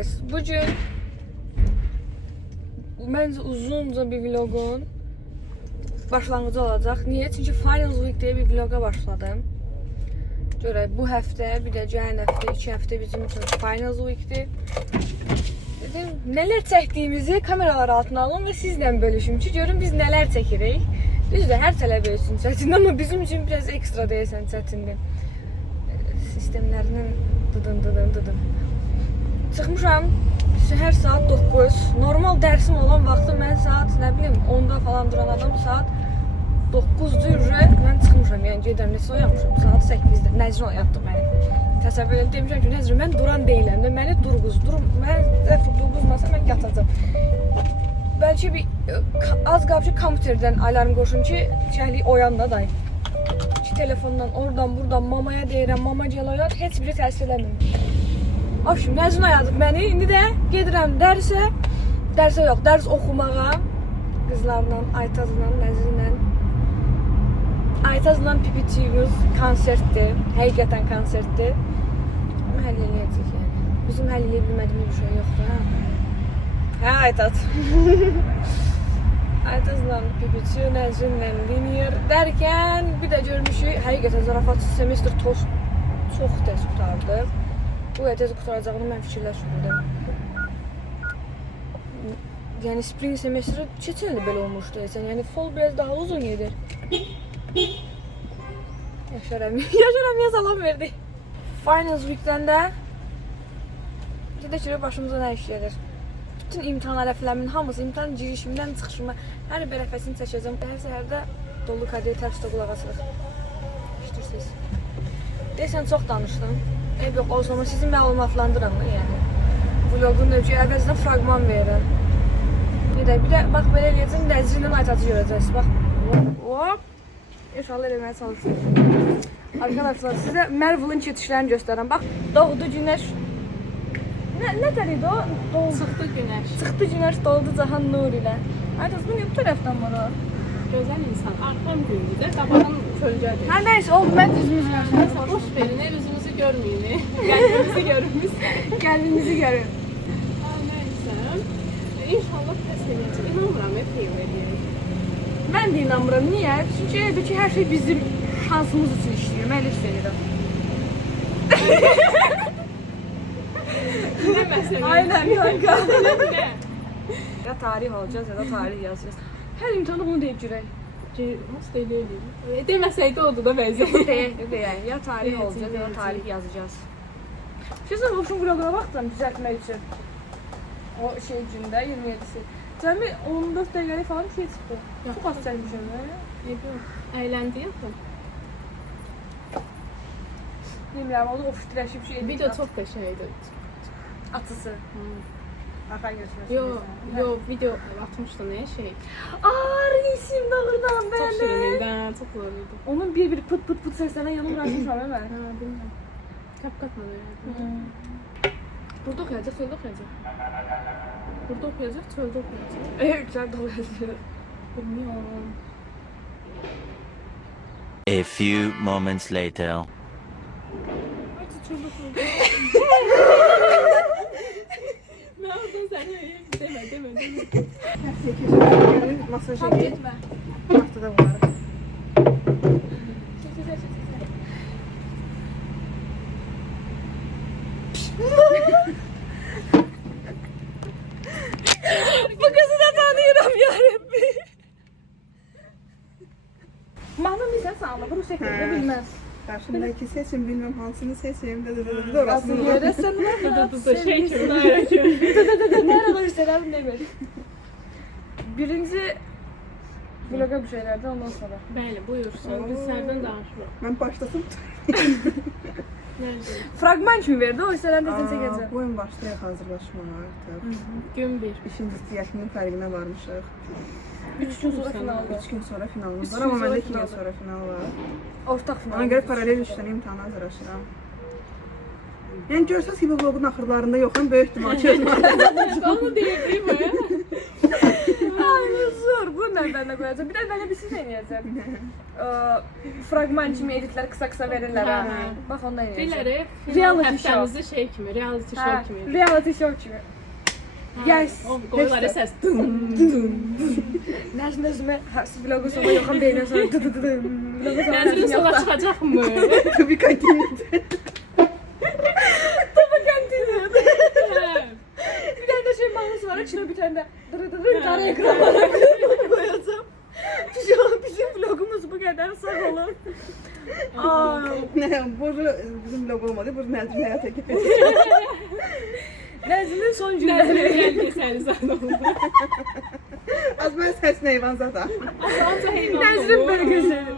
guys, bugün məncə uzunca bir vlogun başlanğıcı olacaq. Niyə? Çünki Finals Week diye bir vloga başladım. Görək, bu həftə, bir də gələn həftə, 2 həftə bizim üçün Finals Week'dir. Dedim, nələr çəkdiyimizi kameralar altına alın və sizlə bölüşüm ki, görün biz nələr çəkirik. Düzdür, hər tələbə üçün çətindir, amma bizim üçün biraz ekstra deyəsən çətindir. Sistemlərinin dıdın. Çıxmışam səhər saat 9. Normal dərsim olan vaxtı mən saat, nə bilim, 10-da falan duran adam saat 9-dur mən çıxmışam, yəni gedirəm, neçə oyanmışam, saat 8-də, Nəzrin oyatdı məni. Təsəvvür edib demişəm ki, Nəzrin, mən duran deyiləm də, məni mən zəfr durmasa mən yatacam. Bəlkə az qalıb ki, kompüterdən alarm qoşum ki, şəhlik oyan da dayım. Ki, telefondan, oradan, buradan, mamaya deyirəm, mama gəl oyat, heç biri təsir eləmir. Afşim, Nəzrin oyadıb məni, indi də gedirəm dərsə yox, dərs oxumağa, qızlarla, Aytazla, Nəzrinlə. Aytazla pipitiyimiz konsertdir, həqiqətən konsertdir. Bunu həll eləyəcək yəni. Bizim həll eləyə bilmədiyimiz bir şey yoxdur, hə? Hə, Aytaz. Aytazla pipitiy, Nəzrinlə linear dərkən bir də görmüşük, həqiqətən zarafatsız semestr çox tez qutardı. Bu tez qutaracağını mən fikirləşmirdim. Yəni spring semestri keçən il belə olmuşdu. Yəni fall biraz daha uzun gedir. Yaşar salam verdi. Finals Week'dən də gedək başımıza nə iş gedir. Bütün imtahan ərəflərimin hamısı, imtahan girişimdən çıxışıma hər bir ərəfəsini çəkəcəm. Hər səhərdə dolu kadəyə tərsdə qulaq asırıq. İşləyirsiniz. Deyəsən çox danışdım. Eyb yox, olsun, amma sizi məlumatlandırım da yəni. Vlogun növcü əvəzdən fragman verirəm. Bir də, bax belə eləyəcəm, Nəzrinlə Aytazı görəcəksiniz. Bax, hop. İnşallah eləməyə çalışırım. Arkadaşlar, sizə Marvel'ın çetişlərini göstərəm. Bax, doğdu günəş. Nə təriydi o? Çıxdı günəş. Çıxdı günəş, doldu cahan nur ilə. Aytaz, bu nə bu tərəfdən var o? Gözəl insan. Arxam gündür də, qabağın kölgədir. Hə, nəysə, oldu, mən düzümüzü Nəysə, boş verin, üzümüzü görməyin. Qəlbimizi görürüz. Qəlbimizi görün. Nəysə, inşallah təs eləyəcək. İnanmıram, efir eləyək. Mən də inanmıram. Niyə? Çünki evdəki hər şey bizim şansımız üçün işləyir. Mən elə istəyirəm. Nə məsələ? Aynen kanka. Nə? Ya tarih olacağız ya da tarih yazacağız. Her imtihanda bunu deyip görək. Nasıl eləyək? Deməsəydi oldu da bəzən. Deyək. Ya tarih olacağız ya da tarih yazacağız. Şimdi hoşum vloguna baxdım düzəltmək üçün. O şey gündə 27'si. Cəmi 14 dəqiqəlik falan bir şey çıxdı. Çok az çəkmişəm. Əyləndi yaxın. Bilmirəm, onu o fitrəşib şey. Video çox qəşəngdir. Atısı. Arxaya götürürsən. Yo, video atmışdı nə şey. Reisim doğrudan Çox bəli. şirindir, çox zorludur. Onun bir pıt səslənən yanı bırakmışam hemen. Hə, bilmirəm. Kap-kapla öyrəndim. Burada oxuyacaq, çöldə oxuyacaq. Burada oxuyacaq, çöldə oxuyacaq. Çöldə oxuyacaq. Bilmiyorum. A few moments later. Hadi çöldə oxuyacaq. Mən oradan səni demə. Masaja Tam git. getmə. Haftada bunları. Bu kızı da tanıyorum yarabbi. Mahnı bilsen sağla, bu şekilde bilmez. Karşımdaki seçim bilmem hansını seçeyim de orasını Göresen Şey kimi ayrı. Merhaba Hüseyin ne böyle? Birinci vloga bir şeylerden ondan sonra. Bəli, buyursun. Biz sərdən danışırıq. Ben başlasın. Nerede? Fragman kimi verdi o Hüseyin de seni çekeceğim. Bu oyun başlayaq hazırlaşmağa artıq. Gün 1. İşin ciddiyətinin fərqinə varmışıq. 3 gün sonra final var. 3 gün sonra finalımız var, Üç gün amma sonra məndə 2 gün final sonra final var. Ortak final. Ona görə paralel 3 dənə imtahana hazırlaşıram. Yəni görsəz ki, bu vlogun axırlarında yoxam, böyük ihtimal ki, özüm Onu deyirdim mi? Ay zor bu ne əvvəlinə qoyacağam. Bir də əvvəlinə bir şey eləyəcəm. Fragman kimi editlər qısa-qısa verirlər ha. Bax onda eləyəcəm. Deyirlər, Reality show. həftəmizdə şey kimi, reality show kimi. Reality show kimi. Yes. Qoyular səs. Nəzmin özümə vlogu sonra yoxam beynə sonra Nəzrin sola çıxacaqmı? Tabii continued. Tabii continued. Bir tane de şey mahnısı var. Çino bir tane de kara ekranlara koyacağım. Bizim vlogumuz bu kadar sağ olun. Ne, Burcu bizim vlog olmadı. Burcu Nəzrin həyata keçirdi. Nəzmin son Nəzrin günləri. bəlgesəli zaten oldu. Az mən səs heyvan zaten. Ancaq heyvan Nəzrin olur. belgeseli.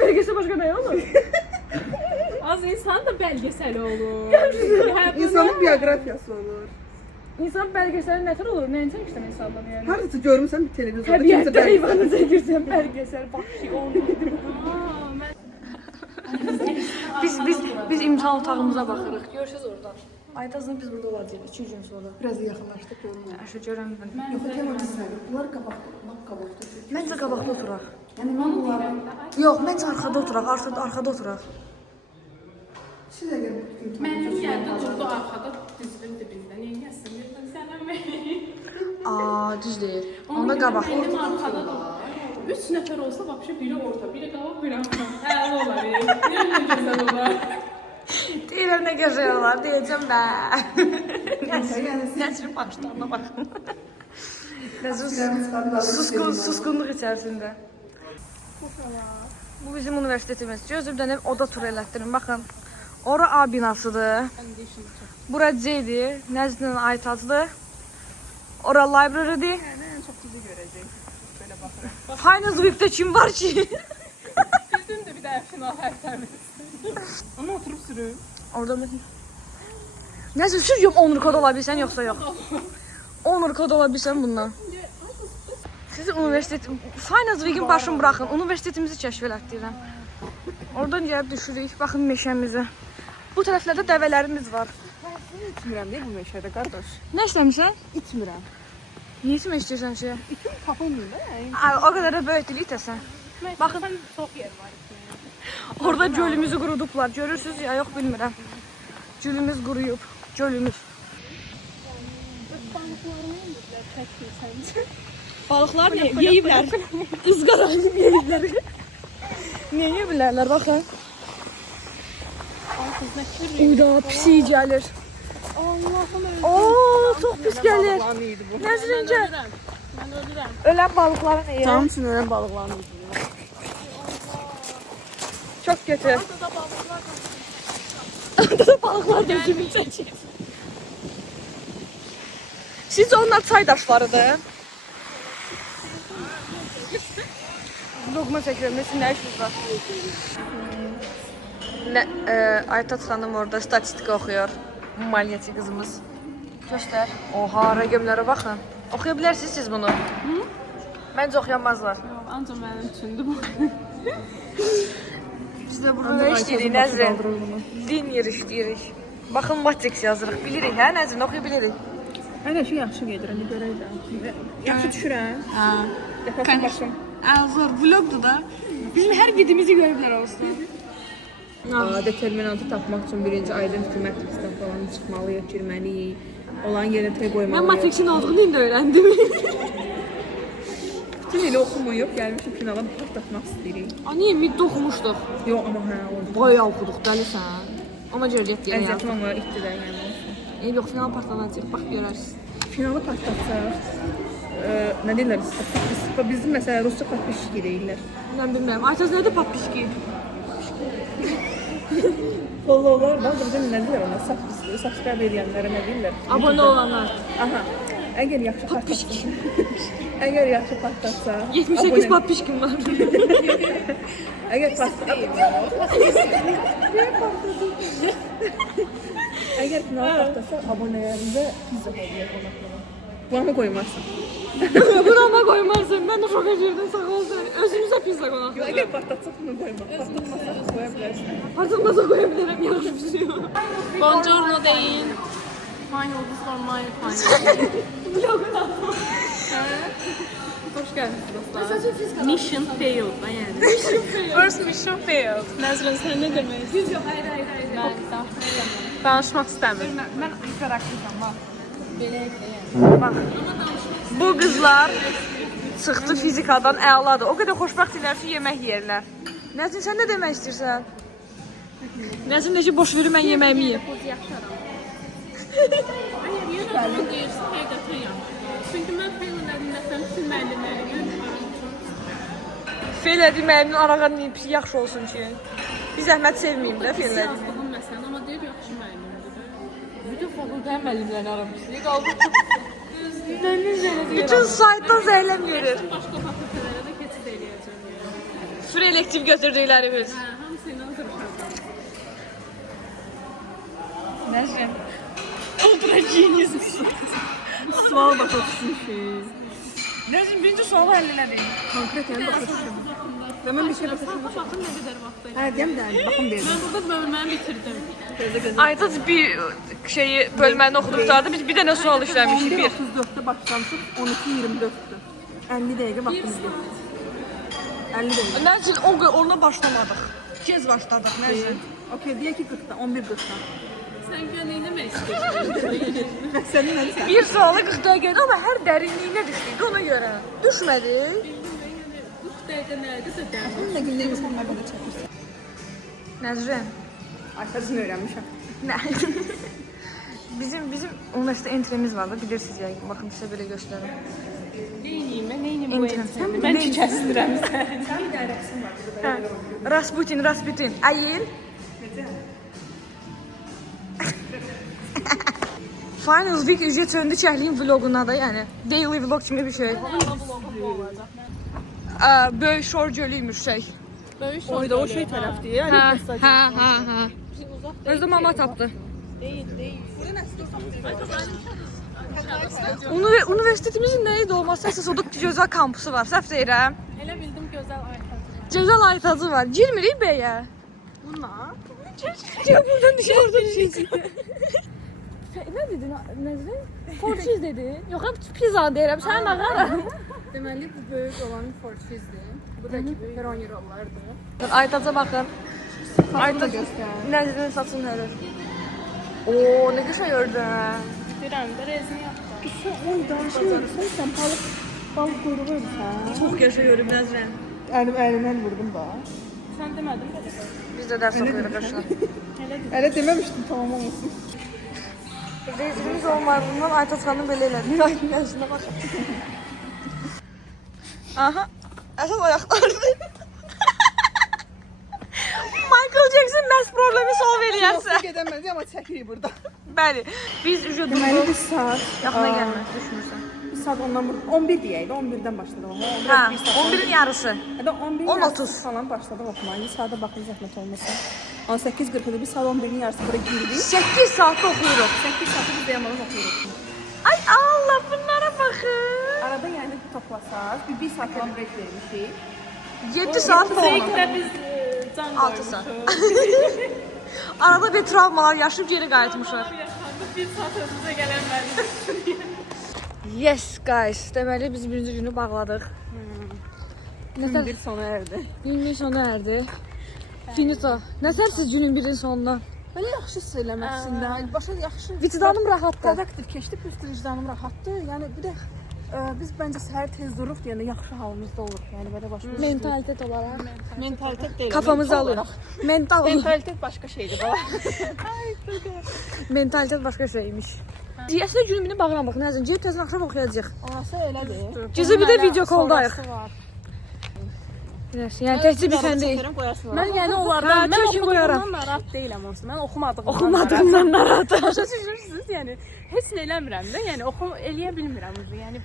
Belgesel başka ne olur? Az insan da bəlgesəli olur. Hə, bu İnsanın biyografiyası olur. İnsan belgeseli ne tür olur? Ne insan işte insanlar yani. Harası görmüsən bir televizyonda Təbiətdə belgesel. heyvanı çəkirsən belgesel bak şey oldu. Biz imtahan otağımıza baxırıq. Görürsüz oradan. Aytazın biz burada olacağıq 2 gün sonra. Biraz yaxınlaşdıq görünür. Şu görəm mən. Yox, tematik bunlar qabaqda. Məncə qabaqda oturaq. Yəni mən bunları Yox, məncə arxada oturaq. Arxada oturaq. sizə gəlir. Mənim gəldi, durdu arxada, düzgün dibində. Niyə gəlsin? Sənə Düz deyir. Onda qabaq. Benim arxada da 3 nəfər olsa, vəbşə biri orta, biri qabaq, biri arxa. Hə, olar. Nə gözəl olar. Deyirəm nə gözəl olar, deyəcəm bə. Nəzrin başlarına baxın. Nəzrin susqunluq içərisində. Bu bizim universitetimiz. Gözümdən hep oda tur elətdirin. Baxın. Ora A binasıdır. Bura C-dir. Nəzrin Aytazdır. Ora library'dir. Mən çox sizi görəcək. Belə baxıram. Finance Week'də kim var ki? Bizim də bir də final həftəmiz. Ama oturup sürün. Oradan da... Nəzrin sürüyorum 10 kod olabilsən yoxsa yox? 10 kod olabilsən bundan. Sizi universitet... Finance Week'in başını bırakın. Universitetimizi kəşf elətdirəm. Oradan gəlib düşürük. Baxın meşəmizi. Bu tərəflərdə dəvələrimiz var. İçmirəm deyil bu meşədə qardaş. Nə işləmişsən? İçmirəm. Niyə içmək istəyirsən şey? İçim tapılmıyor da. Ay, o qədər də böyük deyilik dəsən. Baxın, çox yer var. Orada gölümüzü qurudublar. Görürsüz ya, yox bilmirəm. Gölümüz quruyub. Gölümüz. Balıqlar ne? Yeyiblər. Izqarayıb yeyiblər. Niyə yeyə bilərlər? Baxın. Uyda pisi gəlir. Allahım öldü. Oo, çox pis gəlir. Balıqlarıydı bu. Nəzrincə, Mən ölürəm. ölən balıqları nə Tam yeyir? üçün öyle balıqlarıydı. Çox kötü. Orada da balıqlar gözümü çəkir. Sizcə onlar çay daşlarıdır? Loqma çəkirəm, nə işiniz var? Aytat xanım orada statistika oxuyur. Maliyyəçi qızımız. Göstər. Oha, rəqəmlərə baxın. Oxuya bilərsiniz siz bunu? Məncə oxuyamazlar. Ancaq mənim üçündür bu. Biz də burada işləyirik, Nəzrin. Linear işləyirik. Baxın, matrix yazırıq. Bilirik, hə? Nəzrin, oxuya bilirik. Hələ şey yaxşı gedir, indi görəcəm. Yaxşı düşürəm. Hə. Dəfəsin başım. Zor, vlogdur da. Bizim hər videomuzu görüblər olsun. Determinantı tapmaq üçün birinci identity matrixdən falan çıxmalıyıq, girməliyik. Olan yerə T Mən qoymalıyıq. matrixin olduğunu indi öyrəndim. Bütün ili oxumayıb, gəlmişik finala partlatmaq istəyirik. Niyə middə oxumuşduq? Yox, amma hə, oldu. Bayağı oxuduq, dəlisən. Amma görəcək yenə Əziyyətim yazdım. amma itdi də yəni olsun. Yox, final partlanacaq, bax görərsiniz. Finalı partlatsaq, nə deyirlər sizə? Bizim məsələ rusca patpişki deyirlər. Mən bilmirəm. Aytaz nədir papişki? Follow olar da, bizim nə deyirlər ona? Subscribe edənlərə nə deyirlər? Abunə olanlar. Aha. Əgər yaxşı partlatsa, əgər yaxşı partlatsa, 78 papişkim var. əgər partlatsa, əgər final partlatsa, abunələrimizə pizza hədiyyə qonaqlara. Buna mı qoymazsın? Buna qoymarsın. Mən də şok edirdim, sağ olsun. Özümüzə pizza qonaq. Yox, əgər partlatsa bunu qoyma. Partlatmasa qoya bilərsən. Partlatmasa qoya bilərəm, yaxşı bir şey yox. Buongiorno deyin. Final, this one my final. Hoş geldiniz dostlar. Mission failed. Yani. First mission failed. Nəzrin, sən nə demək? Düz yox, hayır. Mən danışmaq istəmirəm. Mən interaktifəm, bax. Bax. Bu qızlar çıxdı fizikadan əladır. O qədər xoşbəxt idilər ki, yemək yeyirlər. Nəzrin, sən nə demək istəyirsən? Nəzrin necə boş verir, mən yeməyimi yeyim. Əgər yerə deyirsən, həqiqətən yaxşı. Çünki mən fail elədim, bütün müəllimlərim. Feil edim, mənim arağan yaxşı olsun ki. Bir zəhmət sevməyim də feil edim. Yazdım məsələn, amma deyir yaxşı müəllimdir. Bütün fakültə müəllimlərini aramışsınız. Qaldı. Bütün saytdan zəhləm görür. Başqa fakültələrə də keçid eləyəcəm. Free elektiv götürdüklərimiz. Hə, hamısı ilə duruşacaq. Nəzrin? Ultra genius. Sual başa düşmüşük. Nəzrin, birinci sualı həll elədik. Konkret yəni başa düşmüşük. Və mən bir şey başa düşmüşüm. Baxın nə qədər vaxt Hə, deyəm də, baxım verdim. Mən burada bölməni bitirdim. Aytaz bir şeyi bölməni oxuduqlarda biz bir dənə sual işləmişdik. 11:34-də başlamışıq, 12:24-dür. 50 dəqiqə vaxtımız getdi. 50 dəqiqə. Nəzrin, ona başlamadıq. Gez başladıq, Nəzrin. Okey, deyək ki 40-dan, 11:40-dan. Sən gör nə demək istəyirsən? Məqsədin nədir? Bir sualı 40 dəqiqədir, amma hər dərinliyinə düşdük ona görə. Düşmədik. 40 dəqiqə nədir də? Nə gündəyimiz bunlar belə çəkirsən. Nəzrin. Aytazını öyrənmişəm. Nə? bizim universitetdə entremiz var da, bilirsiniz yəqin. Baxın sizə belə göstərim. Neyim mən, neyim bu Entrem. entemi? Mən kəsdirəm sən. Sən bir dənə rəqsim var. Hə. Rasputin. Ayil. Final week ücret söndü çəkliyin vloguna da, yəni daily vlog kimi bir şey. Böyük şor gölüymüş şey. Böyük Oyda o şey tərəfdir, yəni Hə. Özdə mama tapdı. Deyil. Universitetimizin neydi olması əsas odur ki, gözəl kampusu var, səhv deyirəm. Elə bildim gözəl aytacı. Gözəl aytacı var. Girmirik bəyə. bunlar. Ya buradan dışarıda bir şey çıktı. Ne dedin Nezrin? Forçiz dedi. Yok hep pizza deyirəm. Sən nağara. Deməli bu böyük olan Fortfizdir. Bu da ki peron yollardır. Aytaca baxın. Aytaca göstər. Nezrin saçını hörür. Oo, ne güzel ördün. Deyirəm də rezin yapdım. Sən oy danışırsan, sən balıq quyruğu örsən. Çok yaşa görüm Nezrin. Əlimdən vurdum da. Sən demədin mi? Biz de ders okuyoruz başına. Elə deməmişdim, tamam olmasın. Rezilimiz olmadığından Aytaçanın belə elədim. Ayın yaşına bak. Aha. Əsas ayaqlardı. Michael Jackson məs problemi solve eləyərsə. Yoxsa gedəməz, amma çəkirik burada. Bəli. Biz ücret Deməli durduq. bir saat. Yaxına gəlmə, düşmürsən. Bir saat ondan 11 deyək də, 11-dən başladım. Hə, 11-in yarısı. Hətta 11-in 10:30 yarısı falan başladım oxumağa. Bir saata baxın zəhmət olmasın. 18:40-da bir saat 11-in yarısı bura girdik. 8 saatdə oxuyuruq. 8 saatı biz dayanmadan oxuyuruq. Ay Allah, bunlara baxın. Arada yəni toplasaq, bir saat falan break vermişik. 7 saat falan. Breakdə biz can 6 saat. Arada bir travmalar yaşayıb geri qayıtmışıq. yaşandı. Bir saat özümüzə gələn mənim. Yes guys, deməli biz birinci günü bağladıq. Nətər Bir sona erdi. günün sonu erdi. Finito. Nətərsiz günün birinin sonunda? Belə yaxşı hiss eləməsində. Başa yaxşı. Vicdanım rahatdır. Produktiv keçdi, plus vicdanım rahatdır. Yəni bir də biz bəncə səhər tez dururuq deyəndə yaxşı halımızda oluruq. Yəni belə başqa Mentalitet olaraq. mentalitet deyil. Kafamızı alırıq. Mentalitet başqa şeydir bala. Mentalitet başqa şeymiş. Deyəsə günün birini bağlamaq. Nəzrin, gəlib tezən axşam oxuyacağıq. Orası elədir. Gecə bir də video call-dayıq. Yəni təkcə bir sən deyil. Mən yəni onlardan Hə, mən Türkiyə qoyaram. oxuduğumdan narahat deyiləm onsuz. Mən oxumadığımdan. Oxumadığımdan narahat. Başa düşürsüz? Yəni heç nə eləmirəm də. Yəni eləyə bilmirəm ucu. Yəni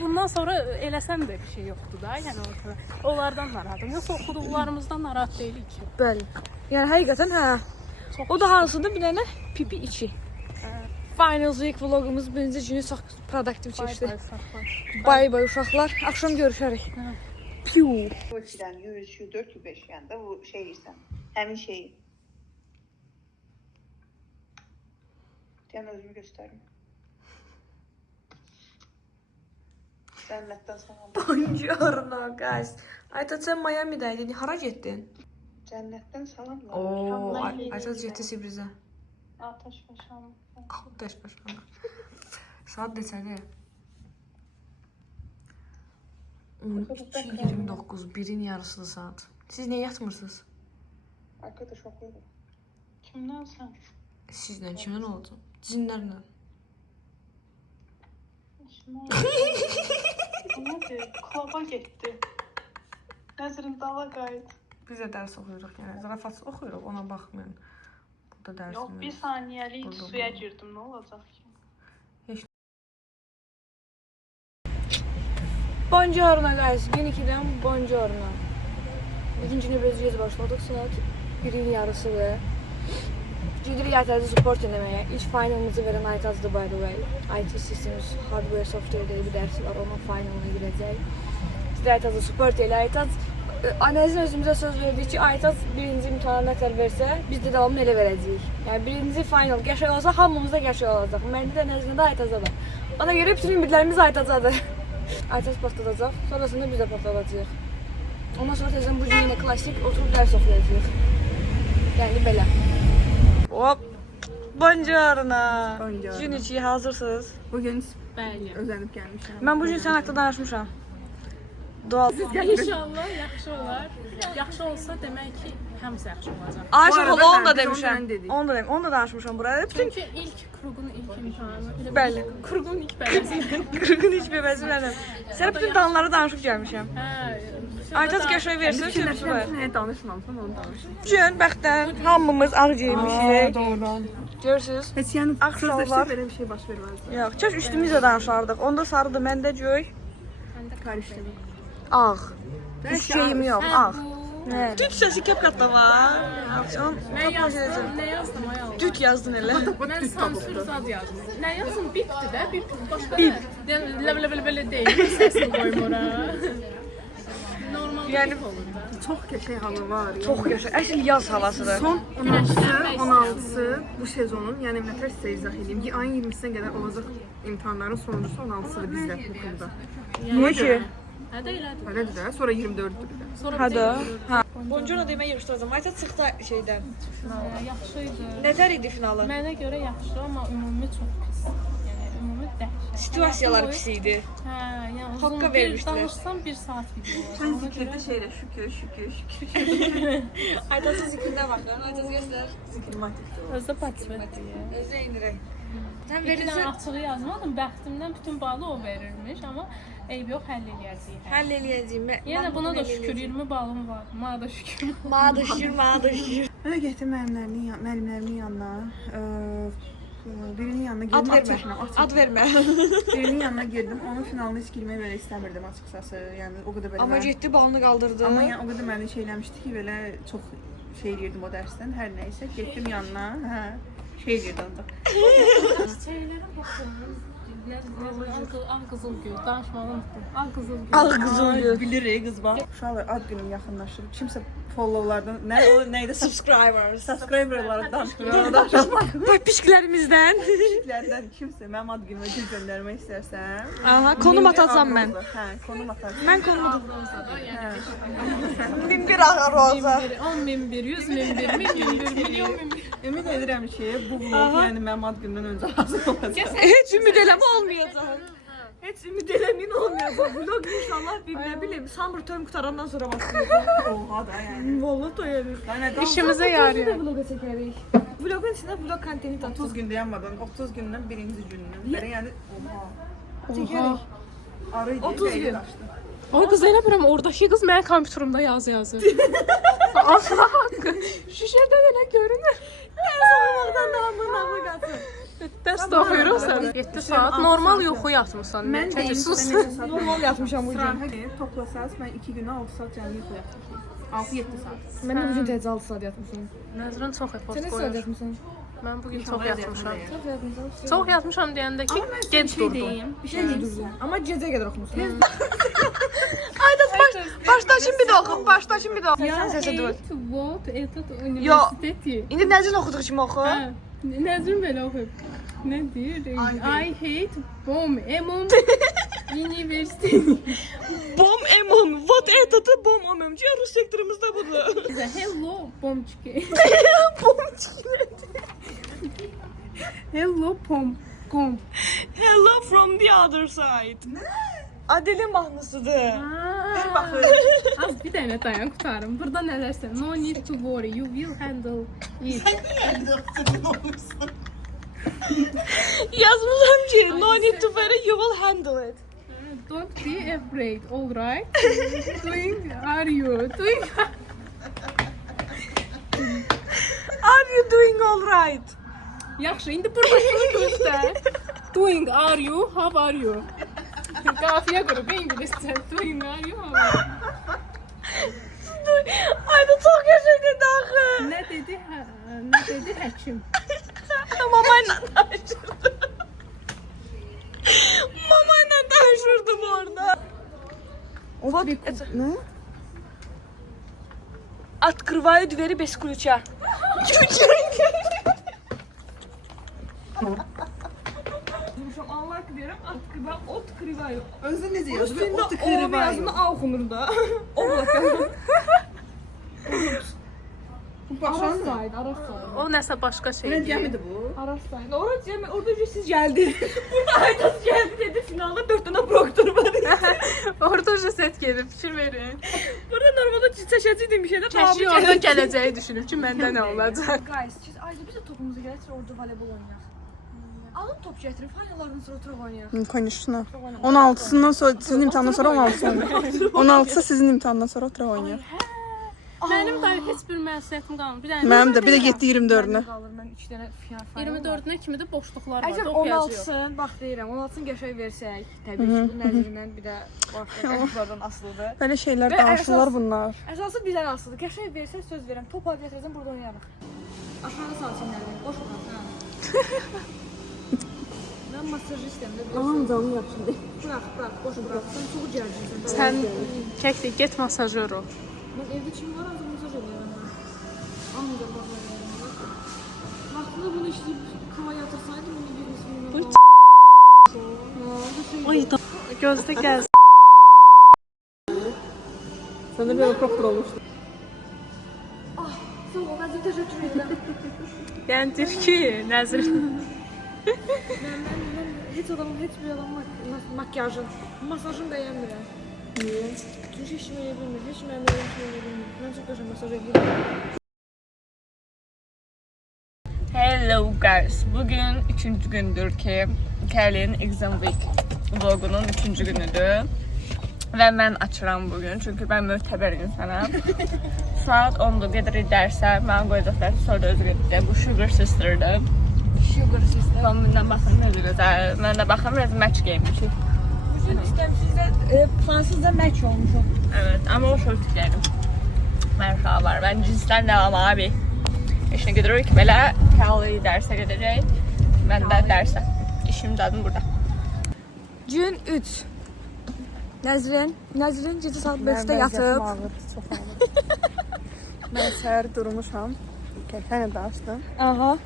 bundan sonra eləsəm də bir şey yoxdur da. Yəni ortada. Onlardan narahatam. Yoxsa oxuduqlarımızdan narahat deyilik ki. Bəli. Yəni həqiqətən hə. O da hansıdır bir dənə pipi içi. Final week vlogumuz birinci günü çox produktiv keçdi. Bay bay uşaqlar. Axşam görüşərik. Piu. Bu içidən 100, 4, 5 yəni də bu şey isə həmin şeyi. Deyən özümü göstərim. Cənnətdən salam. Buongiorno guys. Aytat sen Miami'deydin. Hara getdin? Cənnətdən salamlar. Oo, Aytat getdi Sibrizə. Ateş başam. Ateş başına. Saat neçədir? 12:29, birin yarısıdır saat. Siz niyə yatmırsınız? Arkadaş oxuyur. Kimdən sən? Sizlə kimdən oldu? Cinlərlə. Nədir? Klaba getdi. Nəzrin dala qayıt. Biz də dərs oxuyuruq yəni. Zarafatsız oxuyuruq, ona baxmayın. Burada dərsimiz. Yox, bir saniyəlik Burada suya bu. girdim, nə olacaq ki? Buongiorno guys. Gün 2'den buongiorno. İkinci nöbetçiyiz başladık. Saat 1'in yarısıdır. Gidirik Aytaz'ı support eləməyə. İlk finalımızı verən Aytaz'dır by the way. IT Systems Hardware Software diye bir dersi var. Onun finalına girəcək. Biz də Aytaz'ı support elə. Aytaz analizin özümüzə söz verdik ki, Aytaz birinci imtahanı nətər versə, biz də davamını elə verəcəyik. Yəni birinci final qəşəng olsa, hamımız da qəşəng olacaq. Məndə də nəzrində Aytaz'a da. Ona görə bütün ümidlərimiz Aytaz'adır. Aytaz patladacaq, sonrasında biz də patladacağıq. Ondan sonra tezdən bu gün yenə klasik oturub dərs oxuyacağıq. Yəni belə. Hop. Buongiorno. Buongiorno. Gün 2 hazırsınız? Bugün Bəli. özənib gəlmişəm. Mən bu gün sən haqqında danışmışam. Doğal. İnşallah yaxşı olar. Yaxşı olsa demək ki, həmsə yaxşı olacaq. Ayşə arada xala onu da biz demişəm. ondan dedik. Onu da danışmışam buraya. Bütün Çünki ilk kruqun ilk imtahanı. Bəli. Kruqun ilk bələsi. qırğın iş bebəsi mənim. Sən bütün danları danışıb gəlmişəm. Hə. Aytaz qəşəng versin, Düşünürəm, sürpriz var. nəyə danışmamışam, onu danışım. Gün bəxtdən hamımız ağ geymişik. Doğrudan. Görürsüz? Heç yəni Ağ şalvar. sözləşsə belə bir şey baş verməzdi. Yox, kəş üstümüzlə danışardıq. Onda sarıdı, məndə göy. Karışdım. Ağ. Heç şeyim yox, ağ. Hə. Düt səsi kəpqatda var. Nə yazdım? Nə yazdım ay Allah. Düt yazdın elə. Mən sansür zad yazdım. Nə yazdım? Bipdir də, bip. Başqa bip. Yəni belə deyil. Səsini qoyum ora. Normal Yəni bip olur da. Çox qəşəng halı var. çox qəşəng. Əsl yaz havasıdır. Son 16-sı bu sezonun, yəni nətər sizə izah edeyim ki, ayın 20-sinə qədər olacaq imtahanların sonuncusu 16-sıdır bizdə okulda. Niyə ki? Hə də elədir. Öylədir də, sonra 24-dür bir də. Sonra Hadi. Ha. Boncuna deməyə yığışdıracağam. Ayta çıxdı şeydən. yaxşı idi. Nətər idi finalı? Mənə görə yaxşı, amma ümumi çox pis. Yəni ümumi dəhşət. Situasiyalar pis idi. Hə, yəni Haqqa uzun vermişdilər. danışsam 1 saat video olacaq. Sən zikirdə şeylə şükür. Aytasız zikrinə baxın. Aytası göstər. Özdə patifətdir. Özə indirək. Sən Bir verirsən, dənə açığı yazmadım. Bəxtimdən bütün balı o verirmiş, amma eyb yox, həll eləyəcəyik. həll eləyəcəyim. Yəni buna da şükür 20 balım var. Mənə də şükür. Mənə də şükür, mənə də şükür. Mən getdim müəllimlərimin yanına. Birinin yanına girdim. Ad vermə. Ad vermə. Birinin yanına girdim. Onun finalına heç girməyi belə istəmirdim açıqcası. Yəni o qədər belə. Amma getdi, balını qaldırdı. Amma yəni o qədər məni şey eləmişdi ki, belə çox şey eləyirdim o dərsdən. Hər nəysə getdim yanına. Hə. Şey eləyirdi onda. Çiçəklərə baxın. Ağ qızıl gül. Danışmağı unutdum. Ağ qızıl gül. Ağ qızıl gül. Bilir qız bax. Uşaqlar ad günüm yaxınlaşır. Kimsə followlardan nə o nəydə Subscribers. subscriberlara danışır. Pişkilərimizdən. Kişilərdən kimsə mənim ad günümə gül göndərmək istərsən. Aha, konum atacam mən. Hə, konum atacam. Mən konumu Yəni 1001 ağa roza. 10 min bir, 100 min bir, milyon min bir. Ümid edirəm ki, bu vlog yəni mənim ad günümdən öncə hazır olacaq. Heç ümid eləmə olmayacaq. Heç ümid eləmin olmayacaq. Vlog inşallah bir nə bilim, summer term qutarandan sonra başlayacaq. Oha da yəni. Vallahi doyarıq. İşimizə yarıyor. Vloga çəkərik. Vlogun içində vlog kontenti 30 tapsın. gün dayanmadan 30 gündən birinci günündən. Belə yəni oha. Çəkərik. Arı idi. 30 gün. gün. O qız elə bilirəm, oradakı qız mənim kompüterimdə yazı yazır. Allah haqqı. Şüşədə elə görünür. Olmaqdan davamlı qaçın. Dərs də oxuyuruq sənə. 7 saat normal yuxu yatmısan. Mən deyim sus. Normal yatmışam bu gün. Sırayı toplasanız mən 2 günə 6 saat cəmi yuxu yatmışam. 6-7 saat. Mən də bu gün tezə 6 saat yatmışam. Nəzrin çox efort Sən nə saat qoyur. yatmışsan? Mən bugün çox yatmışam. Çox yatmışam. Çox yatmışam deyəndə ki, gec durdum. Bir şey deyirəm. Amma gecəyə qədər oxumusan. Ayda başdaşın bir də oxu, başdaşın bir də oxu. Sən səsə dur. Вот этот Yo. universiteti. İndi Nəzrin oxuduğu kimi oxu. Hə. Nəzrin belə oxuyub. Nə deyir? I hate bomb. Emom. University. Bom emom. Вот это bom emom. Rus sektorumuzda budur. Hello Pomchiki. Bomçiki. Hello Pom. Hello from the other side. Adil'in mahnısıdır. Az bir tane dayan kurtarım. Burada nelerse. No need to worry. You will handle it. Yazmışam ki no need to worry, you will handle it. Don't be afraid. All right. Doing are you? Doing Are you doing all right? Yaxşı, indi burasını göstər. Doing are you? How are you? Qafiyə qrubu ingiliscə. Doing are you? How are you? Ay da çok yaşaydı daxı. Nə dedi? Nə dedi həkim? Mamayla tanışırdım. Mamayla tanışırdım orada. Вот это... Ну? Открываю двери без ключа. Allah diyorum, открываю. Özü necə yazılır? Üstünde o yazını A okunur da. Oblak. Arasaydı. O nəsə başqa Nə şeydir. gəmidir bu? Arasaydı. Orada siz geldi. Burada Aydas geldi dedi. Finalda 4 tane Proctor var. Orada uca set gedib, fikir verin. Burada normalde seçəcəydim bir şeydə. Keşke orada gələcəyi düşünür ki, məndə nə olacaq. Guys, siz Ayda biz de topumuzu gətir, orada voleybol oynayaq. Alın top gətirin, finallardan sonra oturaq oynayaq. Konuşsuna. 16'sından sonra sizin imtahandan sonra 16 oldu. 16'sı sizin imtahandan sonra oturaq oynayaq. Mənim də heç bir məsuliyyətim qalmır. Bir dənə Mənim də bir də getdi 24-nə. Qalır, mən 2 dənə final 24-nə kimi də boşluqlar var. Əcəm Oxuyacağıq. 16-sın, bax deyirəm, 16-sını qəşəng versək, təbii ki, bu nəzirindən bir də başqalardan asılıdır. Belə şeylər Və danışırlar əsas- bunlar. Əsası bizdən asılıdır. Qəşəng versək söz verirəm, top al gətirəcəm, burada oynayarıq. Aşağıda salçınlardan, boş olar, hə. Mən masajistim də. Aman canım yaxşıdır. Bırak, boş bırak. Sən çox gərginsən. Sən kəkli get masajör ol. Mən evdə kim var, ancaq masaj edirəm mən. Ancaq masaj edirəm. Vaxtında bunu işləyib kava yatırsaydım, bunu bir ismini Ay da gözdə gəz. Sən də belə doktor olmuşdun. Sağ ol, mən sizə təşəkkür edirəm. Yəni ki, nəzir. Mən heç bir adamın makyajın, masajını bəyənmirəm. Niyə? Çünki heç kim eləyə bilmir, heç mənim öyrəm kim eləyə bilmir. Mən çox qəşəng masaj edirəm. Hello guys, bugün 3. gündür ki Kelly'nin Exam Week vlogunun 3. günüdür. Və mən açıram bugün, çünki mən möhtəbər insanam. Saat 10'da gedirik dərsə, mən qoyacaqlar, sonra da özü gedirəm. Bu Sugar Sister'dır. Sugar Sister. Kombindən baxın, necə gözəl. Mən də baxın, biraz match geymişik. Bugün istəmişizdə Fransızca match olmuşum. Evet, ama o şortiklərim. Merhabalar, ben cinsten devam abi. İşine gidiyoruz ki böyle Kelly derse gideceğiz. Ben de derse. İşim zaten burada. Gün 3. Nəzrin gecə saat 5'də yatıb. Çox ağır. Mən səhər durmuşam. Kəlkənə danışdım. Aha.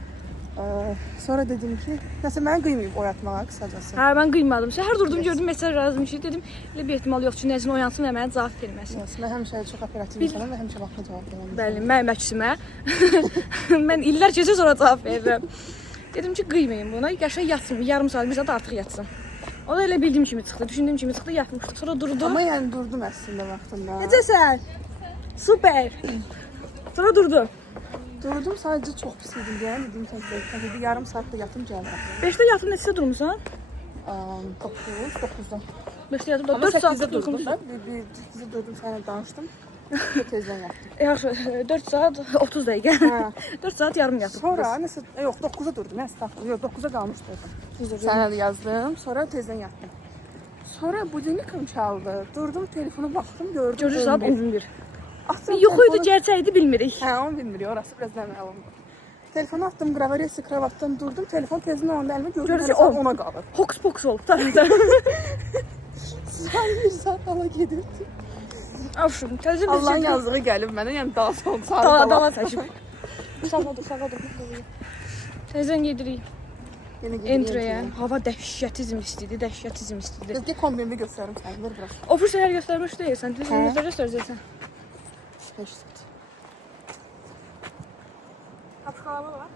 Sonra dedim ki, nəsə məni qıymayıb oyatmağa qısacası. Hə, mən qıymadım. Səhər durdum, gördüm mesaj yazmışdı. Dedim, elə bir ehtimal yox ki, Nəzrin oyansın və mənə cavab verməsin. Mən həmişə çox operativ insanam və həmişə vaxtında cavab verirəm. Bəli, mənim əksimə. Mən illər keçə sonra cavab verirəm. Dedim ki, qıymayın buna. Qəşəng yatsın, yarım saat, bir saat artıq yatsın. O da elə bildiyim kimi çıxdı, düşündüyüm kimi çıxdı, yatmışdı. Sonra durdu. Amma yəni durdum əslində vaxtında. Necəsən? Super. Sonra durdu. Durdum, sadəcə çox pis idim deyən, dedim ki, yarım saatda yatım gəlirəm. 5'də yatıb neçədə durmusan? 9-da. 5'də yatıb Amma 4 saat 8-də durdum durmuşam. da, bir durdum, sənə danışdım. Tezdən yatdım. Yaxşı, 4 saat 30 dəqiqə. Hə. 4 saat yarım yatıb. Sonra nəsə, yox 9-da durdum, əstəğfurullah. Yox 9-da qalmışdım. Sənə də yazdım, sonra tezdən yatdım. Sonra budilnikim çaldı. Durdum, telefona baxdım, gördüm. Görücü saat 11. Atdım Yox idi, telefonu- gerçəkdi bilmirik. Hə, onu bilmirik, orası biraz naməlumdur. Telefonu atdım, qravariyası kravatdan durdum, telefon tezdən onda əlimə gördüm, Görürsə, saat on. 10-a qalır. Hoks poks olub. Sən bir saat hala gedirdi. Afşın, təzə bir Allahın şey. yazığı gəlib mənə, yəni daha son Dala çəkib. Sağa dur. Təzən gedirik. Yine gidiyor. Entreyə. Hava dəhşətizm istidi, dəhşətizm istidi. Özge kombinimi gösteririm sen. Ver bırak. O fürsələr göstərmiş deyilsən, düz Hə. göstərəcəksən. Teşekkür. Kapışqalama da var.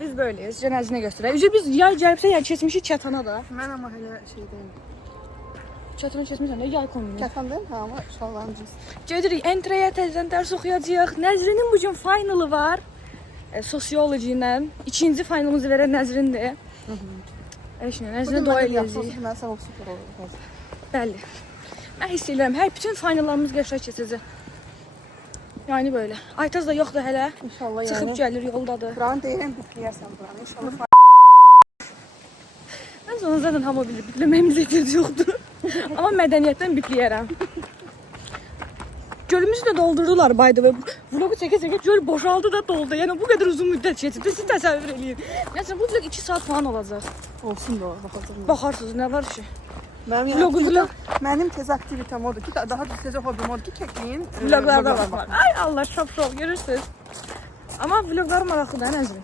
Biz böyleyiz. Cənazini göstərək. Üzə biz yay gəlibsə yay keçmişik Çətana da. Ben ama hele şey değilim. Çətanı keçmişəm də yay kombini. Çatan değil mi? Ama şalvarım cins. Gedirik entreyə təzədən dərs oxuyacağıq. Nəzrinin bu gün finalı var. Sosioloji ilə. İkinci finalımızı verən Nəzrindir. Eşinə, Nəzrinə dua eləyəcəyik. Ben sana süper olur. Bəli. Mən hiss edirəm, hər bütün finallarımız qəşəng keçəcək. Yəni böyle. Aytaz da yoxdur hələ. İnşallah Çıxıb yani. gəlir, yoldadır. Buranı değilim bitleyersen buranı. İnşallah Mən onu zaten hamı bilir, bitləməyimizə ehtiyac yoxdur. Amma mədəniyyətdən bitləyərəm. Gölümüzü də doldurdular by the way. Vlogu çəkə-çəkə göl boşaldı da doldu. Yəni bu qədər uzun müddət keçdi. Siz təsəvvür eləyin. Məsələn bu vlog 2 saat falan olacaq. olsun da o. Bakacağım. Baxarsınız nə var ki? Benim Vlogumda benim tez aktivitem odur ki daha tez hobim odur ki kekliğin vloglarda var. Ay Allah şap görürsünüz. Amma vloglar maraqlıdır Nəzrin.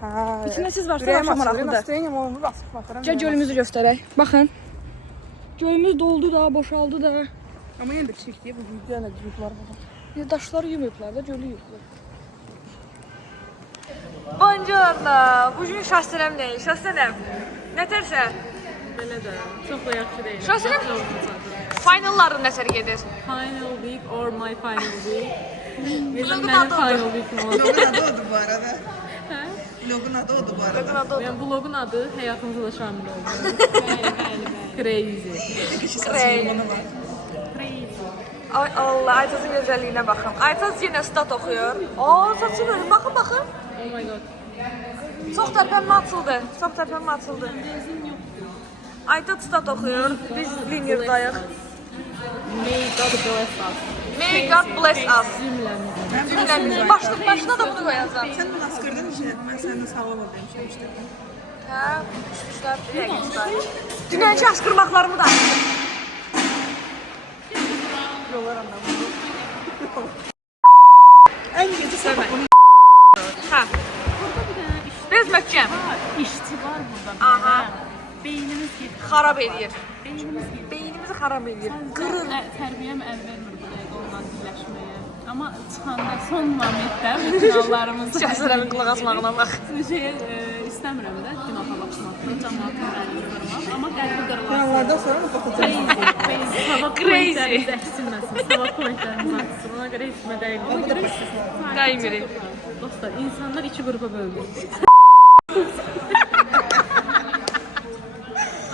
Ha. İçində siz varsa daha maraqlıdır. Настроением onu basıp bakarım. Gəl gölümüzü göstərək. Baxın. Gölümüz doldu da, boşaldı da. Ama yine de çekti bu videoda gruplar var. Ya daşları yumuyublar da, gölü yuyublar. Buongiorno. Bugün şahsənəmdəyik. Şahsənəm. Nətərsən? Belə də çox da yaxşı deyil. Şahsənəm finalların nətər gedir? Final week or my final week. Vlogun Mənim adı final odur. week oldu. Vlogun adı odur bu arada. Hə? Vlogun adı odur bu arada. Vlogun adı odur. Yəni vlogun adı həyatımıza da şamil oldu. Crazy. Ay Allah, Aytazın gözəlliyinə baxın. Aytaz yenə stat oxuyur. Aa, saçı verin, baxın, baxın. Oh my god. Çox tərpənmə açıldı. Çox tərpənmə açıldı. Aytaz stat oxuyur. Biz lineerdayıq. May God bless us. May God bless us. Cümləmiz. Başına da bunu qoyacağım. Sen bunu askırdın işte. Ben senden sağlam olayım demiştim. Hə, düşmüşlər bir dəqiqə. Dünənki aşkırmaqlarımı da açdım. En kötü sebep. Hə, Burada bir dənə biraz möhkəm. işçi var burada. Aha. Beynimiz gedir. Xarab edir. Beynimiz gedir. Beynimizi xarab edir. Qırır. Tərbiyəm əl vermir bu dəqiqə ondan birləşməyə. Amma çıxanda son momentdə bu finallarımızda Şahsərəmin qulaq asmağına bax. şeyə istəmirəm də günaha başlamaq, cəmaatın əlini qırmaq. Amma qəlbi qırılar. Onlardan sonra mı bakacağız? Savab Crazy. pointlərimiz əksilməsin, savab pointlərimiz artsın. Ona görə heç kimə dəymirik. Ona görə Dəymirik. Dostlar, insanlar iki qrupa bölünür.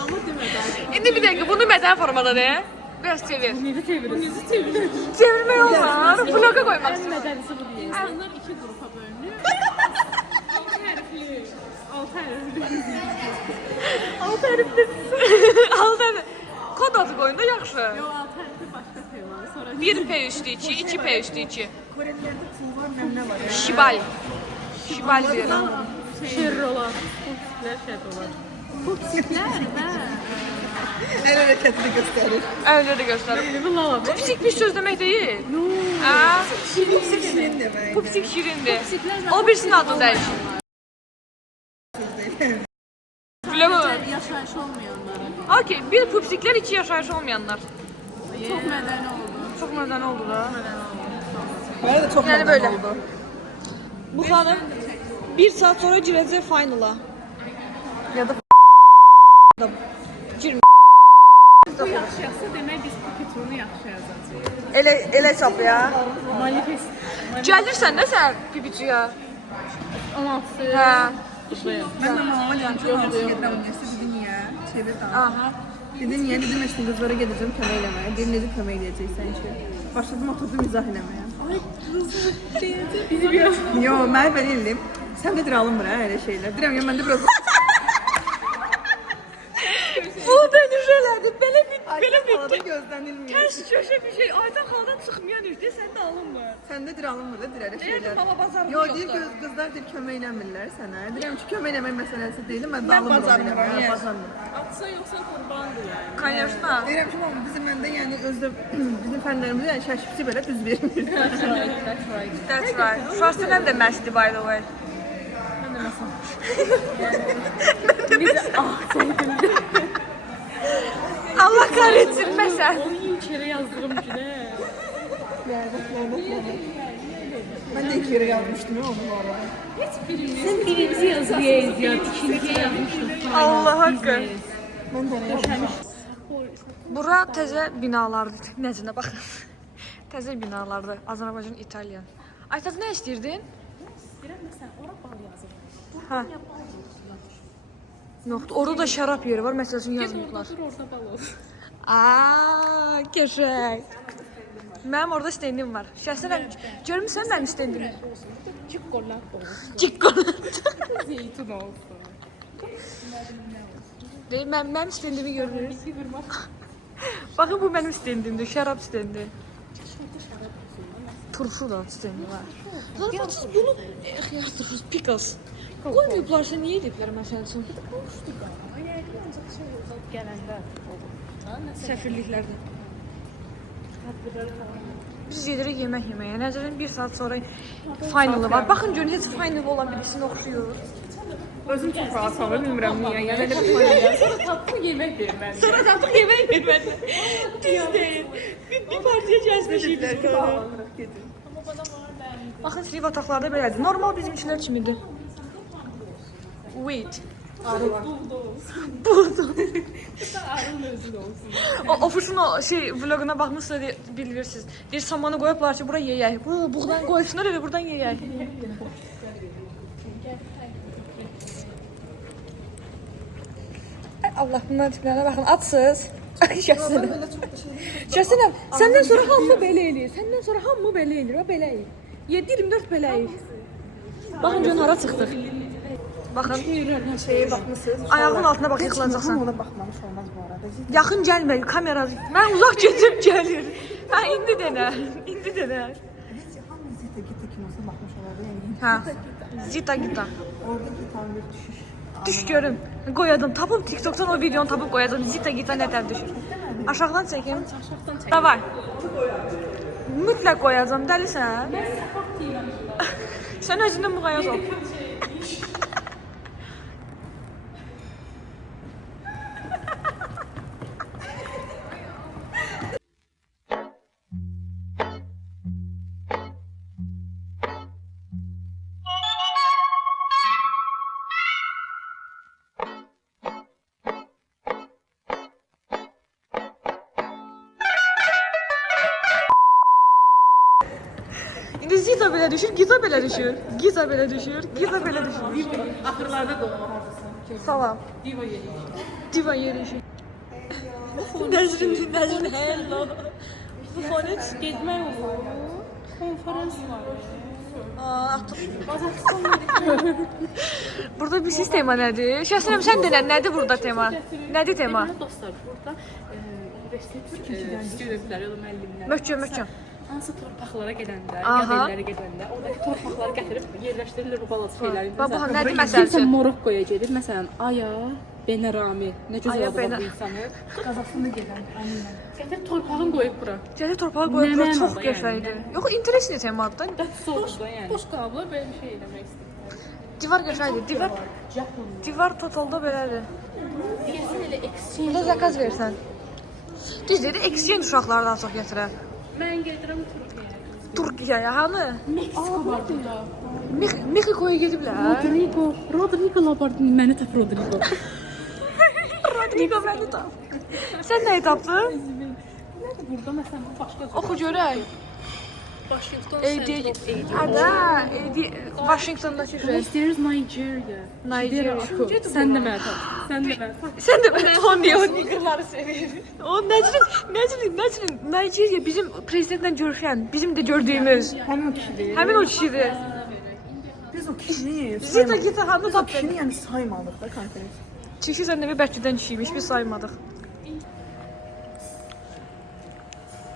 Amma demədən. İndi bir dəqiqə, bunu mədən formada ne? Biraz çevir. Necə çevirir? Çevirmək olmaz. Bloqa qoymaq. Ən mədənisi bu deyil. İnsanlar iki qrupa bölünür. Alt hərfli. Alt hərfli. Alt hərfli. Alt hərfli. Kod adı qoyun da yaxşı. Yo, alt hərfli başqa tema. Sonra 1P üstü 2, 2P üstü 2. Korelilerde pul var, memne var ya. Şibal. Şibal diyorum. şerrolar. Popsiklər şerrolar. Popsiklər və El hareketini gösterir. Öyle de gösterir. bu lava. Pupsik bir söz demek değil. Ha? Pupsik şirin demek. Pupsik şirindi. O birisinin adı değil. Biliyor musun? Yaşayış olmayanlar. Okey, bir pupsikler, iki yaşayış olmayanlar. Çox mədəni oldu. Çok neden oldu da. Bana da çok Yani memnun böyle. oldu. Bu hanım 1 saat sonra girəcək finala. Ya da Bu yaxşıyasa demək biz Pitunu yaxşı yazacağıq. Elə çap ya. Manifest. Gəlirsən də sən pipiciyə. 16. Hə. Ben de mamama dedim çok hamsi getirəm üniversite dedi niye? Çevir tamam. Aha. Dedi niye dedim işte kızlara geleceğim kömək eləməyə. Dedim necə kömək eləyəcəksən ki? Başladım oturdum izah eləməyə. Bizi biraz Yo mən belə eləyim. Sən də alınmır hə elə şeylər. Deyirəm ya məndə biraz Bu dönüş elədi. Belə Arada gözlənilmir. Ters köşe bir şey. Aydan xaladan çıxmayan işdir, sən də alınmır. Səndə dir alınmır da dir elə Deyirdim, şeylər. baba bazarlıq Yo yoxdur. deyir qızlar deyir kömək eləmirlər sənə. Deyirəm ki kömək eləmək məsələsi deyil. Mən də Mən alınmıram. bacarmıram, eləməyə, yes. bacarmıram. atsa yoxsa qurbandır yəni. Конечно. Deyirəm ki mama bizim məndə yəni özdə bizim fənlərimizdə yəni şaşıqçı belə düz vermir. That's right. That's right. Şahsənəm də məşqdir by the way. Mən də demesem. Biz çəkildi. Allah kahrettirməsən. Onu içeri yazdırım günə. Ben de 2 kere yazmıştım ya onu bu arada. Sen birinci yazıyaydın ya, ikinciye yazmışdın. Allah haqqı. Ben de yazmıştım. Bura təzə binalardır. Nəzinə baxın. Təzə binalardır. Azərbaycan, İtaliya. Aytaq nə istəyirdin? İstəyirəm məsələn, ora bal yazır. Hə. Yoxdur. Orada da şərab yeri var. Məsəl üçün Orada yazmırlar. dur, orada bal olsun. Aa, qəşəng. Mənim orada stendim var. Şəxsən görmüsən mənim stendimi? Çikolat olsun. Çikolat. Zeytun olsun. Deyim, mənim stendimi görürüz. Baxın, bu mənim stendimdir. Şərab stendi. Turşu da stendi var. Zaten siz bunu xiyar turşusu, pickles. Qoymayıblarsa niyə ediblər məsəl üçün? Gələndə Səfirliklərdə. Biz gedirik yemək yeməyə. Necədən 1 saat sonra finalı var. Baxın görün, heç finalı olan birisini oxşuyur. Özüm çok rahat sanırım, bilmirəm niyə. Yəni elə bir şey. sonra tatlı yemək verməli. Sonra tapıq yemək vermədi. Düz deyil. Bir partiya gəzmişiklər. Baxın, sinif otaqlarda belədir. Normal bizimkilər kimidir. Wait. Buldum. Arının özü də olsun. O ofuşun o şey vloguna baxmışsınız bilirsiniz. Deyir samanı qoyublar ki, bura yeyək. Buğdan qoysunlar elə buradan yeyək. Ay Allah, bunların tiplərine baxın. Atsız. Şəsənəm, səndən sonra hamı belə eləyir. Səndən sonra hamı belə eləyir. O belə eləyir. 7-24 belə eləyir. Baxın görün hara çıxdıq. Baxın. Şeye bakmışsınız. Ayağının altına bax, yıxılacaqsan. Ona bakmamış olmaz bu arada. Yaxın gəlmə, kamera. Mən uzaq keçib gəlir. Hə, indi denə. İndi denə. Hamı Zita Gita kinosuna bakmış olurdu. Yani Hə. Zita Gita. oradaki tam bir düşüş. Düş görüm. Qoyadım. Tapıb TikTokdan o videonu tapıb qoyacağam. Zita Gita nətər düşür. Aşağıdan çəkim. Aşağıdan çək. Davay. Mütləq qoyacağam. Dəlisən? Sən özündən müğayət ol. İndi Zita belə düşür, Gita belə düşür. Gita belə düşür, Gita belə düşür. Axırlarda doğma hardasın. Salam. Diva yeri. Diva yerişi. Nəzrin, hello. Bu fonet. Getmək olur. Konferans var. Burada bir siz tema nədir? Şəxsən sən denən, nədir burada tema? Nədir tema? Dostlar, burada universitet studentlər, ya da müəllimlər. Möhkəm. Hansı torpaqlara gedəndə, Aha. yad ellərə gedəndə, oradakı torpaqları gətirib yerləşdirilir bu balaca şeyləri. Bax, nədir Kimsə məsələsi? Morokkoya gedir, məsələn, Aya, Benərami, nə gözəl Aya, adı var Benə- bu insanı. Kazasını gelen. Aynen. Gətirib torpağını qoyub bura. Gəlir torpağa qoyublar, Nə çox mənada qəşəngdir. Yox, interesli temadır da. Soğukda yəni. Boş qablar belə bir şey eləmək istəyir. Divar qəşəngdir. Divar totalda belədir. Deyəsən elə exchange. Burada zakaz versən. Düz dedi, exchange uşaqları daha çox gətirər. Mən gedirəm Türkiyəyə. Türkiyəyə, hanı? Meksika var burada. Mexikoya gediblər. Rodrigo Labardin, məni tap Rodrigo. Rodrigo məni tap. Sən nəyi tapdın? Nədir burada məsələn bu başqa Oxu görək. Washington AD. Ada, AD. Washingtondakı şey. There's Nigeria. Nigeria. Sən də məni tap. Sən də məni tap. Sən də belə o niggerları sevir. O Nəcrin, Nigeria bizim prezidentlə görüşən, bizim də gördüyümüz. Hemen o kişidir. Həmin o kişidir. Biz o kişini Zita Gita hanı Biz o tapdın? kişini yani saymadık da konferans. Çünki sən də bir bəlkədən kişiymiş, biz saymadıq.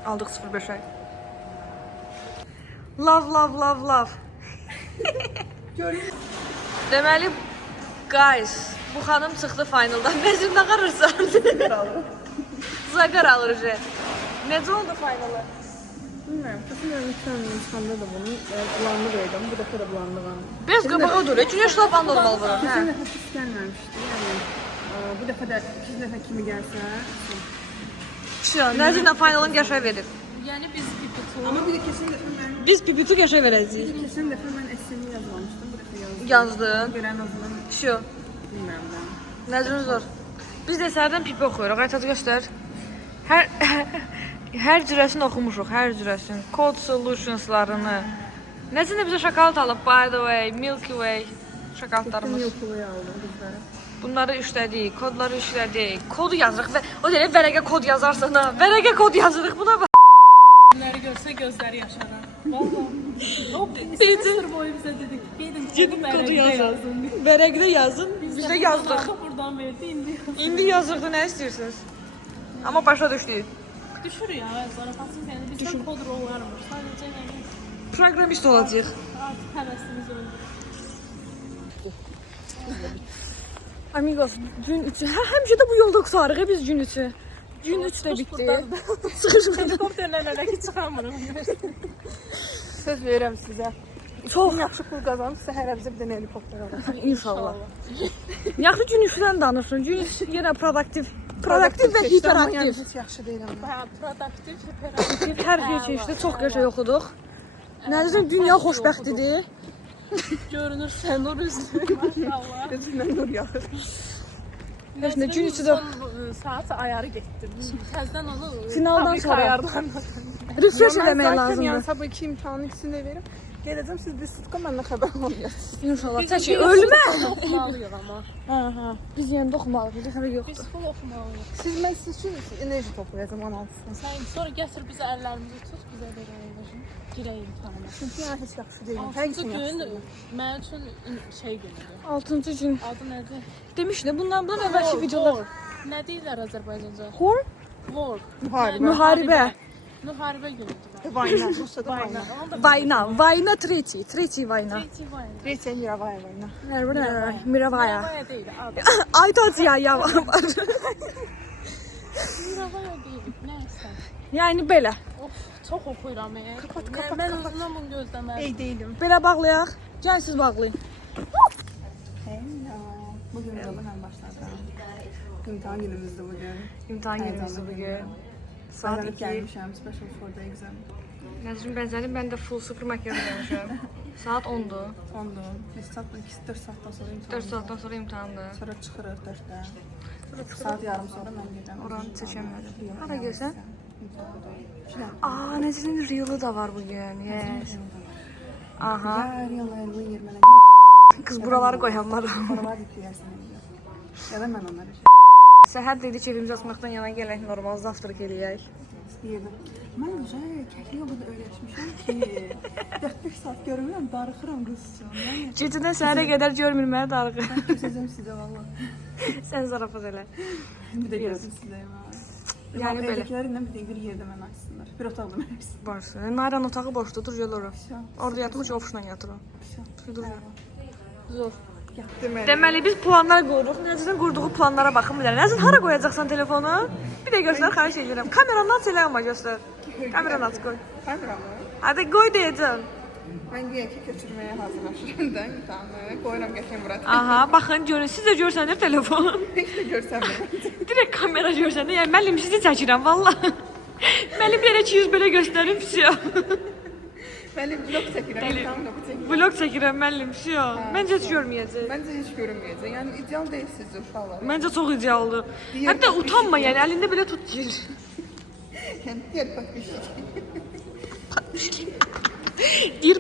Aldıq 0-5 ay. Love. Deməli, guys, bu xanım çıxdı finaldan. Nəzrin nə qarırsan? Zagar alır. Necə oldu finalı? Bilmiyorum. Kesin öğretmen insanda da bunun bulanlık öydüm. Bu defa da bulanlık aldım. Biraz qabağa dur. Güneş lapan normal vurur. Kesin Hə. defa pis gelmemişti. Yani bu defa da ikinci defa kimi gelse. Şu, Nəzirlə finalın qəşəng verir. Yəni biz pipitu Ama bir de kesin defa ben Biz pipitu qəşəng verəcəyik. kesin defa ben esemi yazmamıştım. Bu defa yazdım. Yazdın. Gören o zaman Şu, bilmiyorum ben. Nəzrin zor. Biz də sərdən pipi oxuyuruq. Aytad göstər. Hər cürəsini oxumuşuq, hər cürəsini. Code Solutionslarını. Nəzirlə bizə şokolad alıb, by the way, Milky Way şokoladlarımız. Yok oluyor aldım bizlere. Bunları işlədik, kodları işlədik. Kodu yazırıq və o deyir vərəqə kod yazarsan ha. Vərəqə kod yazırıq buna bax. Bunları görsə gözləri yaşarar. Vallahi. O semestr boyu bizə dedik. Gedin Kodu yazın. Vərəqdə yazın. Biz də yazdıq. Buradan verdi indi. İndi yazırıq da nə istəyirsiniz? Amma başa düşdük. Düşür ya zarafatsız yəni bizdən kod rollarmış. Sadəcə yəni Proqramist olacağıq. artıq həvəsimiz oldu. Amigos, gün 3. Həmişə də bu yolda qurtarırıq biz gün 3-ü. Gün 3 də bitdi. Çıxış Helikopterlərlə ki çıxamırıq. Söz verirəm sizə. çox Yaxşı pul qazanıb sizə hər bizə bir dənə helikopter alacaq. inşallah. Yaxşı gün 3-dən danışın. Gün 3 yenə produktiv və hiperaktiv. Heç yaxşı deyiləm. Hə, produktiv, hiperaktiv. Hər şey keçdi, çox qəşəng oxuduq. Nəzirən dünya xoşbəxtidir. Görünür sən nur üzlü. Maşallah. Gözümdən nur yaxır. Heç nə gün 3-də Saat ayarı getdi. Təzədən onu Finaldan fabrik sonra. ayarlarına. refresh eləmək Yəni lazımdır. sabah 2 imtahanın ikisini də verim. Gələcəm siz bir sıtka məndən xəbər olmayasınız. İnşallah. Təki ölmə. Oxumalıyıq amma. Hə. Biz yenə də oxumalıyıq. Bizə xəbər Biz yoxdur. full oxumalıyıq. Mən siz üçün enerji toplayacağım 16-sını. Sən sonra gətir bizə əllərimizi tut, bizə belə enerji. Girək imtahana. Çünki yəni heç yaxşı deyiləm. Hər 6-cı gün gün yaxşı. mənim üçün şey günüdür. 6-cı gün. Adı nədir? Demişdim bundan əvvəlki videolar. Nə deyirlər Azərbaycanca? Hor? War. Müharibə. Müharibə günüdür. Vayna. Rusiyada vayna. Vayna tretий vayna. Vayna. Reysen Miravaya vayna. Miravaya. Miravaya deyil, adı. Aytot ya var. Miravaya deyil, nəysə. Yəni belə. Of, çox oxuyuram ya. Mən özümdən bunu gözləmərdim. Ey değilim. Belə bağlayaq. Gəl siz bağlayın. Hello. Bugün yola ben başladım. İmtihan günümüzdü bugün. İmtahan günümüzdü bugün. Saat Saat 2. gelmişim. Special for the exam. Nəzrin bənzərim, mən də full sıfır makyaj yapmışam. Saat 10-dur. Ondu. 4 saatdan sonra imtihan. 4 saatdan sonra imtahandır. Sonra çıxırıq 4'də. Saat yarım sonra mən gedirəm. Oranı çəkəmədim. Hara görsən? Aa, Nəzrin reel'ı da var bugün. Yes. Aha. Yar yalan bu yer mənə Kız buraları qoyanmaram. paralar yükləyərsən. Ya da mən onları Səhər dedi ki, evimizi açmaqdan yana gələk normal zavtraq eləyək. yedim. Mən güzel kəkliyə o qədər öyrəşmişəm ki 4-5 saat görmürəm, darıxıram qızcığım. Yəni Gecədən səhərə qədər görmür məni darığı. göstərəcəm sizə valla. Sən zarafat elə. Bir də gördüm sizə. Yəni belə. Evdəkilərindən bir yerdə mən açsınlar. Bir otaqda mən açsın. Varsın. Nayran otağı boşdur, dur gəl ora. Orada yatmış, ofislə yatır o. Dur. Zor. Deməli biz planlar qurduq. Nəzrin qurduğu planlara baxın bir də. Nəzrin hara qoyacaqsan telefonu? Bir də göstər, xahiş edirəm. Kameranı aç elə amma göstər. Kameranı aç qoy. Kameramı. Hadi qoy deyəcəm. Mən güya ki köçürməyə hazırlaşıram da imtahanı. Qoyuram qəşəng bura. Aha, baxın görün, siz də görsənir telefon. Heç də görsənmirəm. Direkt kamera görsəndə, yəni müəllim sizi çəkirəm valla. Müəllim bir 200 belə göstərim, vsyo. Mənim vlog çəkirəm, imtahan vlogu çəkirəm. Vlog çəkirəm müəllim, vsyo. Məncə heç görməyəcək. Məncə heç görünməyəcək. Yəni ideal deyil sizcə uşaqlar. Məncə çox idealdır. Hətta utanma yəni, əlində belə tut gir. Yəni diğer patmışıq. Deyir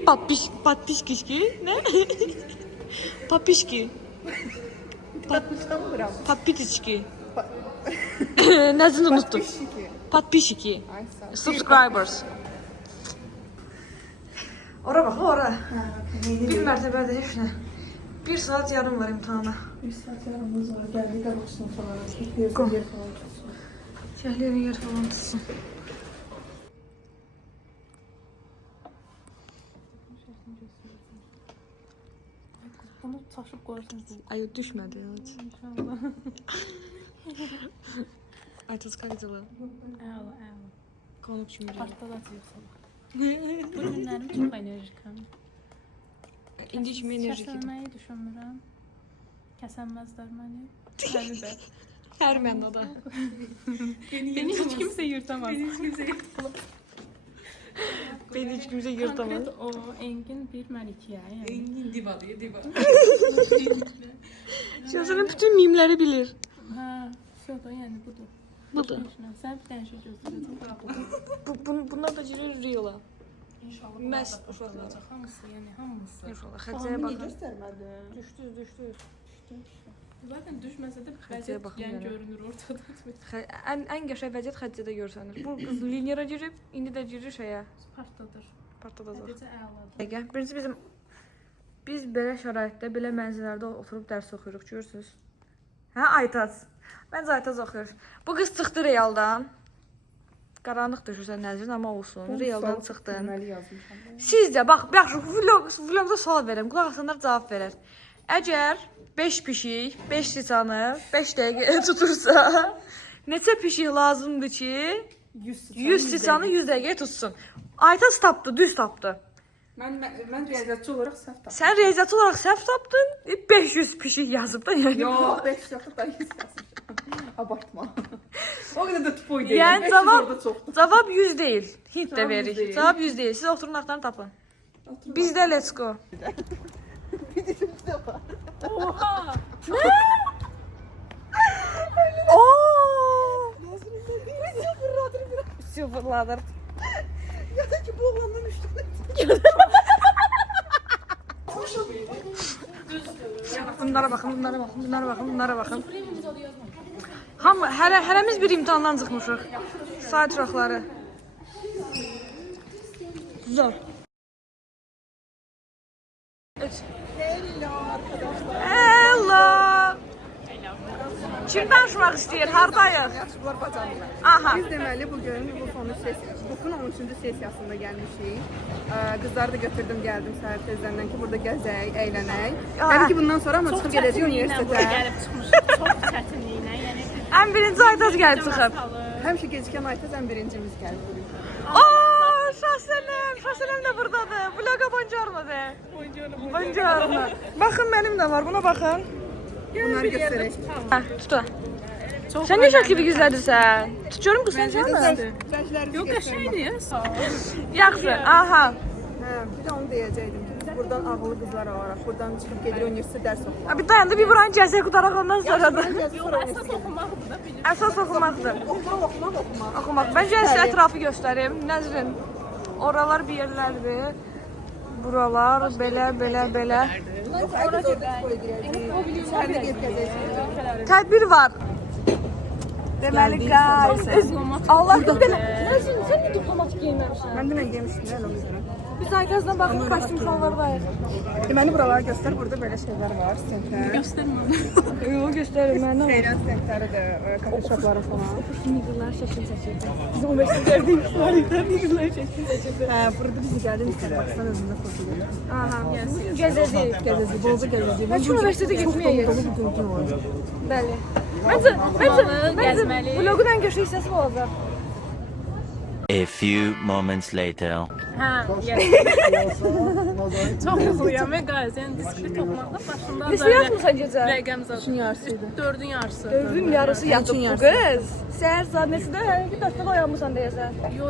patpişki, nə? Papişki, Utanmıram. papitiçki. Nəzini unuttum. Patmışıq. Patpişki. Ay sağ ol. Subscribers. Ora bax, ora. Bir mərtəbədə heç nə. 1 saat yarım var imtahana. Bir saat yarımız var. Gəldik qabaqsın falan. Bir Qom. yer falan tutsun. Şəhlərin yer falan tutsun. Bunu çaşıb qoyursunuz. Ay, düşmədi. İnşallah. Ay, tuz как дела? Əla, əla. Konuk şimdi. Partda da çıxsın. Bu günlərim çox enerjikəm. İndi kimi enerjik. Kəsəlməyi düşünmürəm. Kəsənməzlər məni. Məni də. Hər məndə da. Beni heç kimsə yırtamaz. Beni heç kimsə yırtamaz. Konkret o Engin bir Məlikiyyə. Yəni. Engin divadır, diva. Şəzənin bütün mimləri bilir. Hə, şey da yəni budur. Budur. Sən bir dənə şey gözləyəcəm. Bunlar da girir Real-a. İnşallah. Məst uşaqlar. Hamısı, yəni hamısı. İnşallah. Xəzəyə baxın. Göstərmədin. Düşdü. Zaten düşməsə də Xəzəyə vəziyyət baxın yəni yəni. görünür ortada. Ən qəşəng vəziyyət Xəzədə görsənir. Bu qız linyara girib, indi də girir şeyə. Partdadır. Partladacaq. Necə əladır. Dəqiqə. Birincisi biz belə şəraitdə, belə mənzillərdə oturub dərs oxuyuruq, görürsüz? Hə, Aytaz. Məncə Aytaz oxuyur. Bu qız çıxdı Realdan. Qaranlıq düşürsən nəzrin, amma olsun. Realdan çıxdın. Deməli yazmışam. Siz də bax, yaxşı vlogda sual verirəm. Qulaq asanlar cavab verər. Əgər 5 pişik, 5 siçanı 5 dəqiqə tutursa, neçə pişik lazımdır ki 100 siçanı 100 dəqiqə tutsun? Aytaz tapdı, düz tapdı. Mən riyaziyyatçı olaraq səhv tapdım. Sən riyaziyyatçı olaraq səhv tapdın, 500 pişik yazıb da yəni. Yox, 5 yox da 100 yazmışam. Abartma. O qədər də tupoy deyil. Yəni 500 cavab, orada çoxdur. cavab 100 deyil. Hint də Cavab 100 verik. deyil. Cavab 100 deyil. Siz oturun axtarın tapın. Bizdə let's go. Oha! Oo! Sıfırladır. Ya da ki bu oğlanın üstüne. Bunlara baxın, bunlara baxın, bunlara baxın, bunlara baxın. Hamı, hərəmiz bir imtahandan çıxmışıq. Saat uşaqları. Zor. Hello arkadaşlar. Hello. Kim danışmaq istəyir? Hardayıq? Yaxşılar bacanlar. Aha. Biz deməli bugün BUF'un 13-cü sessiyasında gəlmişik. Qızları da götürdüm, gəldim səhər tezdən ki, burada gəzək, əylənək. Təbii ki, bundan sonra amma çıxıb gedəcək universitetə. Gəlib çıxmışıq. Çox çətinliklə, yəni. Ən birinci Aytaz gəlib çıxıb. Həmişə gecikən Aytaz ən birincimiz gəlir bugün. Oo, Şahsəlim də buradadır. Vloga buongiorno de. Buongiorno. Baxın mənim də var, buna baxın. Bunları göstərək. Hə, tuta. Sən necə klipi gizlədirsən? Tutuyorum qız sən sənsən. Gənclərimizi Yox, qəşəngdir ya, sağ ol. Yaxşı, aha. Hə, bir də onu deyəcəkdim ki, biz buradan ağıllı qızlar olaraq buradan çıxıb gedirik universitet dərs oxuyaq. Bir dayandı, bir buranı gəzək qutaraq ondan sonra da. Əsas oxumaqdır da bilir. Əsas oxumaqdır. Oxumaq. Oxumaq. Mən sizə ətrafı göstərim. Nəzrin, oralar bir yerlərdir. Buralar belə. Tədbir var. Deməli, guys. Allah belə. Nəzrin, sən nə diplomatik geyinməmişsən? Mən dünən yemişdim, elə o yüzden. Biz Aytazdan baxıb kostyum şalvardayıq. Deməli, buraları göstər, burada belə şeylər var, stentlər. Göstərmə. Yox, göstərim mən. Şeylər, stentləridir, kafe şopları falan. Nigırlar şəkil çəkirdi. Biz universitetlərdə işlərikdən nigırlar şəkil çəkirdi. Hə, burada biz gəldik, Starbucks'dan özümdə fotoğraf. Aha, gəzəcəyik. Gəzəcək, bolca gəzəcək. Mən şu universitetə getməyəyik. Dolu bir gün olacaq. Bəli. Məncə gəzməli. vlogun ən qəşəng hissəsi bu olacaq. A few moments later. Hə, yes. Çox mutluyam, guys. Yəni diskret oxumaqda başından Neçə yazmısan gecə? rəqəm zaten. Yarısıydı. 4-ün yarısı. 4-ün yarısı yatıb bu qız. Səhər saat neçədə? Hər iki 4-də oyanmısan deyəsən. Yo,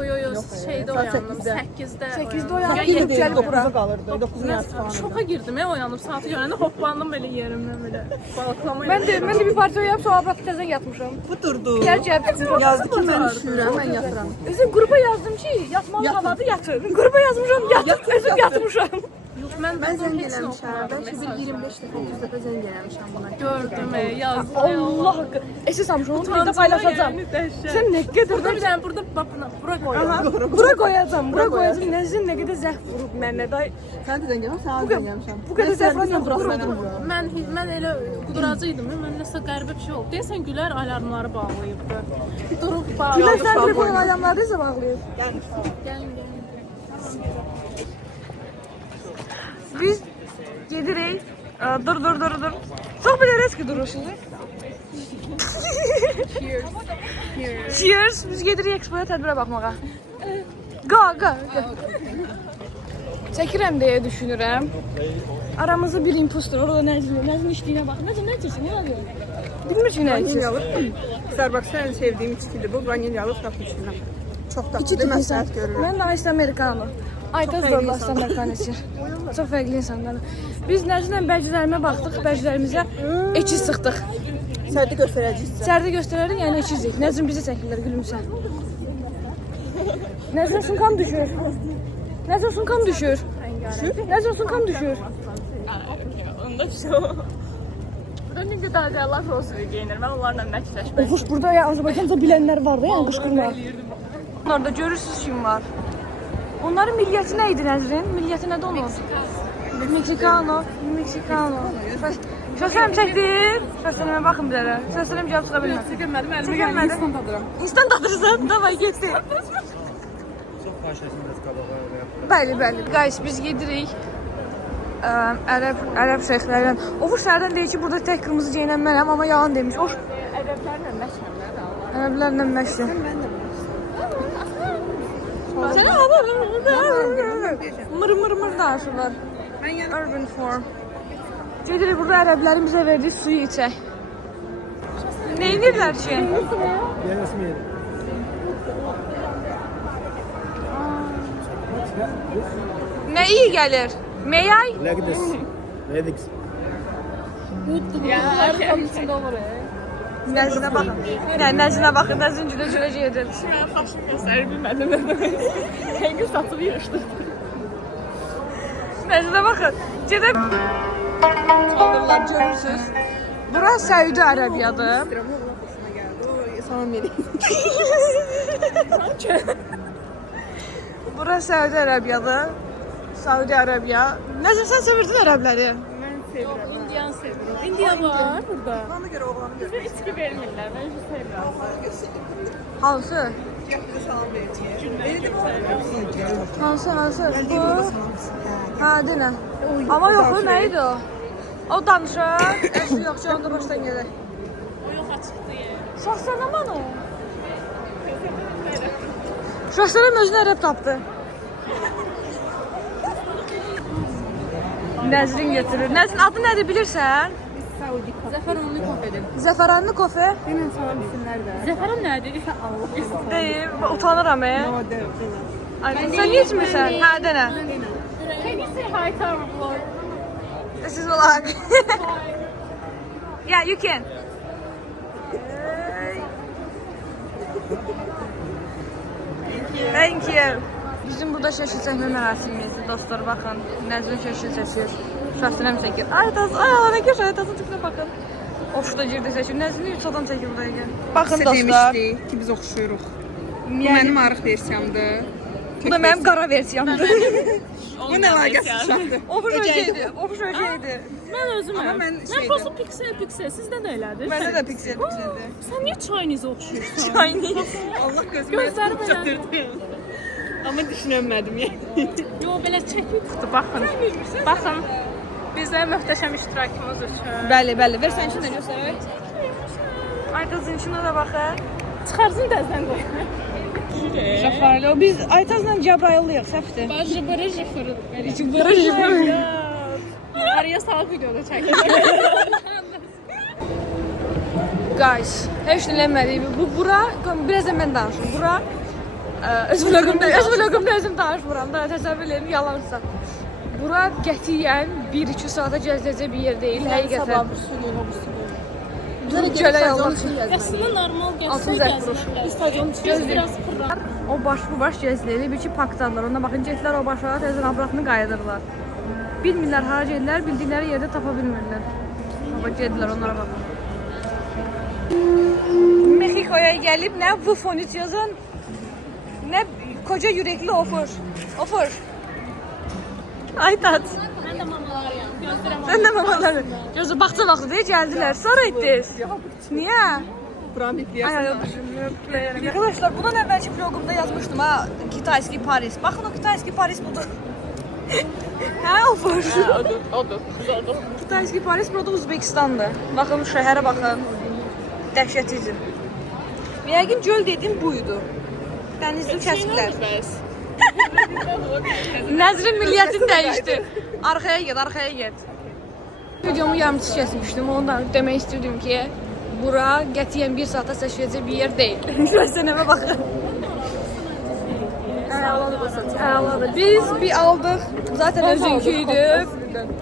şeydə oyandım, 8-də. 8-də oyandım. Yəni, Gəlib gəlib bura. 9'a qalırdı, 9'un yarısı falan. Şoka girdim, oyandım, saatı görəndə hoppandım belə yerimdən belə. Balklama Mən də bir parça oyap, sonra bak təzən yatmışam. Bu durdu. Gəl çıxmışam. Yazdı ki, mən üşüyürəm, mən yatıram. Özüm qrupa yazdım ki, yatmalı havadır yatır. Qrupa yazmışam, yatır. Özüm yatmışam. Yox, mən Zəng heç nə eləmişəm, oxumadım. bəlkə bir 25 dəfə 30 dəfə zəng eləmişəm buna. Gördüm, yazdım. Allah haqqı. Əsas almışam, onu bir də paylaşacağam. Sən nə qədər Burada bir dənə burada bura qoyuram. bura qoyacağam, bura qoyacağam. Nəzrin nə qədər zəhv vurub mənə. Sən də zəng eləmişəm, sən də zəng eləmişəm. Bu qədər zəhv vurub. Mən elə quduracıydım, mən nəsə qəribə bir şey oldu. Deyəsən Gülər alarmları bağlayıbdı. Durub bağladı. Gülər sən telefon adamları necə bağlayıb? Gəlin. Biz gedirik. Dur. Çox biliriz ki durursunuz. Cheers. Biz gedirik Expo'ya tədbirə baxmağa. Qa. Çəkirəm deyə düşünürəm. Aramızda bir impostor. Orada Nəzmin içdiyinə bax. Nə içirsən? Nə alıyor? Bilmir ki, nə içirsən. Starbucks'ta en sevdiğim içkidir bu. Vanilyalı frappuccino. Çok tatlıdır, məsləhət görürəm. Mən də ice americano. Aytaz da ice americano içir. Çox fərqli insanlardır. Biz Nəzminlə bəclərimə baxdıq, bəclərimizə eçi sıxdıq. Sərdə göstərəcəyik. Sərdə göstərərik, yəni eçizik. Nəzmin bizi çəkirlər, gülümsən. Nəzmin sunkam düşür. Nəzmin sunkam düşür. Nəzmin sunkam düşür. Onda şey o. Burada necə dağlar olsun geyinir. Mən onlarla məktəşmə. Oxuş, burada ya Azərbaycanda bilənlər var da, yəni qışqırma. Orada görürsünüz kim var. Onların milliyyəti nə idi Nəzrin? Milliyyəti nədir onun? Meksikano. Şösələm çəkdir. Şösələmə baxın bir dərə. Şösələm cavab çıxa bilmir. Çəkilmədim, əlimi gəlmə instant adıram. İnstant dadırsan, davay getdi. Bəli. Guys, biz gedirik. Ərəb şeyxlərlə. Oxu şəhərdən deyir ki, burada tək qırmızı geyinən mənəm, amma yalan demiş. Ərəblərlə məşq. Sənə mır danışırlar. Urban form. Gedirik burada ərəblərin bizə verdiyi suyu içək. Nə edirlər ki? Nə iyi gəlir? Meyay? Like this. Redix. Nəzinə baxın. Nəzinə baxın, nəzin gülə gedir. Mən xaşım göstərir bilmədim. Təngül satıb yığışdır. Nəzinə baxın. Gedib çadırlar görürsünüz. Bura Səudi Ərəbiyadır. Salam verin. Bura Səudi Ərəbiyadır. Səudi Ərəbiya. Nəzir, sən sevirdin ərəbləri? Mən sevirəm. İndiyan sevirəm. İndiya var burada. Ona görə oğlanı görə. Bizə içki vermirlər. Mən hiç sevirəm. Hansı? Yaxşı salam verin. Beni də Hansı? Bu? Ha, denə. Amma yox, o nə idi o? O danışır. Əsli yox, onda başdan gedək. O yox açıqdır yer. Şahsənəman o. Şahsənəm özünü ərəb tapdı. Nəzrin getirir. Nəzrin adı nədir bilirsən? Saudi kafe. Zəfəranlı kofedir. Zəfəranlı kofe. Denən salam bilsinlər də. Zəfəran nədir? Allah. Deyir, utanıram. Denən. Ay, sən niyə içmirsən? Hə, denə. Can you say hi to our vlog? This is vlog. Yeah, you can. Thank you. Bizim burada şəkil çəkmə mərasimimizdir dostlar, baxın. Nəzrin şəkil çəkir. Şahsənəm çəkir. Aytaz, ayağına gir, Aytazın tipinə baxın. Ofşda girdi çəkir. Nəzrin 3 adam çəkir buraya gəl. Baxın Sizə dostlar. demişdik ki, biz oxşuyuruq. Bu mənim arıq versiyamdır. Bu da mənim qara versiyamdır. Bu nə laqəs uşaqdır. Ofş ögeydi. Mən özüməm. Amma mən Mən şeydə- prosta piksel. Sizdə də elədir. Məndə də pikseldir. Sən niyə Chinese oxşuyursan? Chinese. Allah gözümə Gözləri belə. çatdırdı. Amma düşünəmədim yəni. Yo, belə çəkib çıxdı, baxın. Baxın. Bizə möhtəşəm iştirakımız üçün. Bəli. Ver sən üçün də göstər. Aytazın içinə də baxın. Çıxarsın dəzdən qoy. Şafarlı. Biz Aytazla Cəbrayıllıyıq, səhvdir. Bacı barajı fırın. Barajı. Araya sağ videoda çəkir. Guys, heç nə eləmədik. Bura biraz da mən danışım. Bura öz vlogumda özüm danışmıram da, təsəvvür edin, yalansa. Bura qətiyyən 1-2 saata gəzəcək bir yer deyil, həqiqətən. Gələ yollar. Əslində normal Altın gəzsə zəfruş. Stadion çıxır, biraz fırlan. O baş bu baş gəzilir, bir ki parkdadılar. Ona baxın, getdilər o başa, təzən abrakını qayıdırlar. Bilmirlər hara gedirlər, bildikləri yerdə tapa bilmirlər. Baba gedirlər onlara baxın. Mexiko'ya gəlib nə Vufonit yazan, nə koca yürekli ofur. Aytat. Mən də mamalarıyam. Gözlərəm. Sən də mamaları. Gözü baxsa deyə gəldilər. Sonra etdiniz. Niyə? Buram Ay, bitləyəsən. arkadaşlar, bundan əvvəlki vlogumda yazmışdım ha, Kitayski Paris. Baxın o Kitayski Paris budur. Hə, ofur. Odur. Kitayski Paris burada Uzbekistandır. Baxın şəhərə baxın. Dəhşətlidir. Yəqin göl dedim buydu. Dənizli kəsiklər. Nəzrin milliyyətin dəyişdi. Arxaya get, arxaya get. Videomu yarımçı kesmişdim. Ondan demək istirdim ki, bura qətiyyən 1 saata səşləyəcək bir yer deyil. Sənəmə baxın. Əladır. Biz bir aldıq. Zaten özünküydü.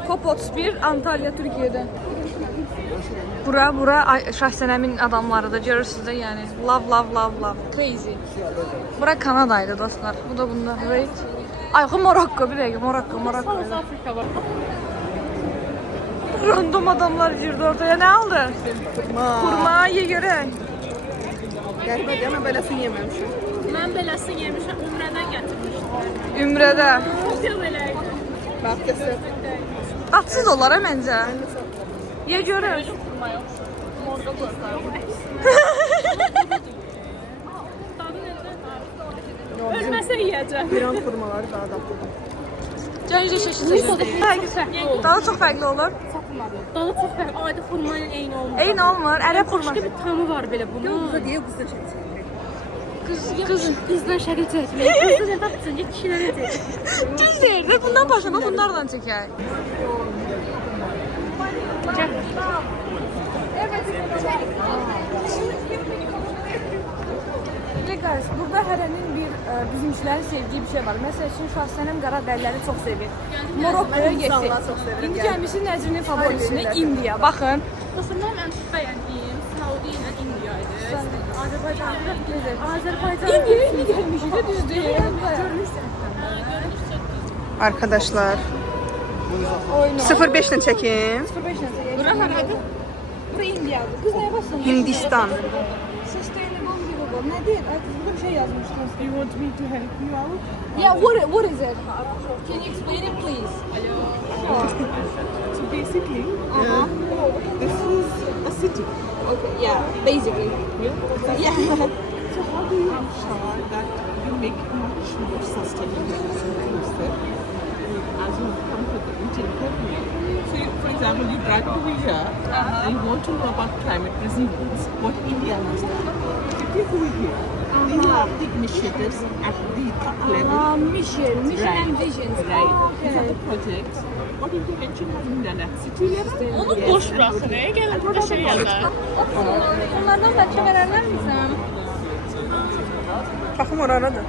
Kopots 1, Antalya, Türkiyədə. Bura Şahsənəmin adamlarıdır. Görürsünüz də yəni. Love. Crazy. Bura Kanadaydı dostlar. Bu da bunda. Right. Ay, Morokko. Bir dəqiqə. Morokko. South Africa var. Random adamlar girdi ortaya. Ne aldı? Kurma ye görək. Qəribə deyəm, mən beləsini yeməmişim. Mən beləsini yemişəm, Ümrədən gətirmişdim. Ümrədə. Video belə idi. Bax, dəstə. Tatsız olar ha məncə. Ye görək. Orada göstərdim. Dadı necə? Ölməsə yeyəcəm. İran xurmaları daha dadlıdır. Gəncə şəşəcək. Daha çox fərqli olur. Dadı çox fərqli. Adi xurma ilə eyni olmur. Eyni olmur. Ərəb xurması. Başqa bir tamı var belə bunun. Qıza deyə qızda çəksin. Qızdan şəkil çəkmək. Qızdan nə tapsın? Kişilərə çək. Düz deyir də bundan başqa bunlardan çəkək. Guys, burada hərənin bir bizimkilərin sevdiyi bir şey var. Məsəl üçün Şahsənəm Qaradərləri çox sevir. Morokkoya getdik. İndi gəlmişik Nəzrinin favorisinə Indiya. Baxın. Aslında mən çox bəyəndiyim Saudi ilə Indiya idi. Azərbaycanlı gəzək. Azərbaycan İndiyaya indi gəlmişik də düz deyir. Arkadaşlar. 05 ilə çəkim. Bura haradır? Bura Indiyadır. Qız nəyə basın? Hindistan. Sustainable Global. Nə deyir? Ay, kız burada bir şey yazmışsınız. You want me to help you out? Yeah, what is it? Can you explain it please? So basically, this is a city. Okay, yeah, basically. Yeah. So how do you ensure that you make it much more sustainable and inclusive as you come to the Indian government? So, for example, you drive over here and you want to know about climate resilience, what India has done. If you go here, these are the initiatives at the top level. Mission and visions. Right. These are the projects. What intervention has been done at city level? Onu boş bırakın. Gəlin burada şey yazar. Onlardan bəlkə verərlər misin? Baxım oradadır.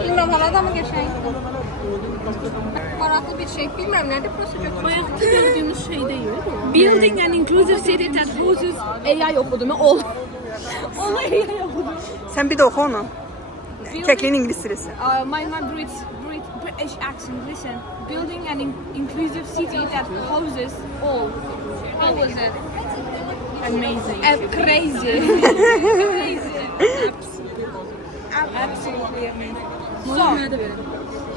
Bilmirəm, harada mı geçən? Maraqlı bir şey. Bilmirəm, nədir burası götürmüş? Bayaqda gördüyümüz şey deyil bu. Building an inclusive city that houses AI okudum. Ol AI okudum. Sən bir də oxu onu. Kəkliyin ingilis sirisi. My British accent. Listen, building an inclusive city that houses all. How was it? Amazing. Crazy. Absolutely amazing. So,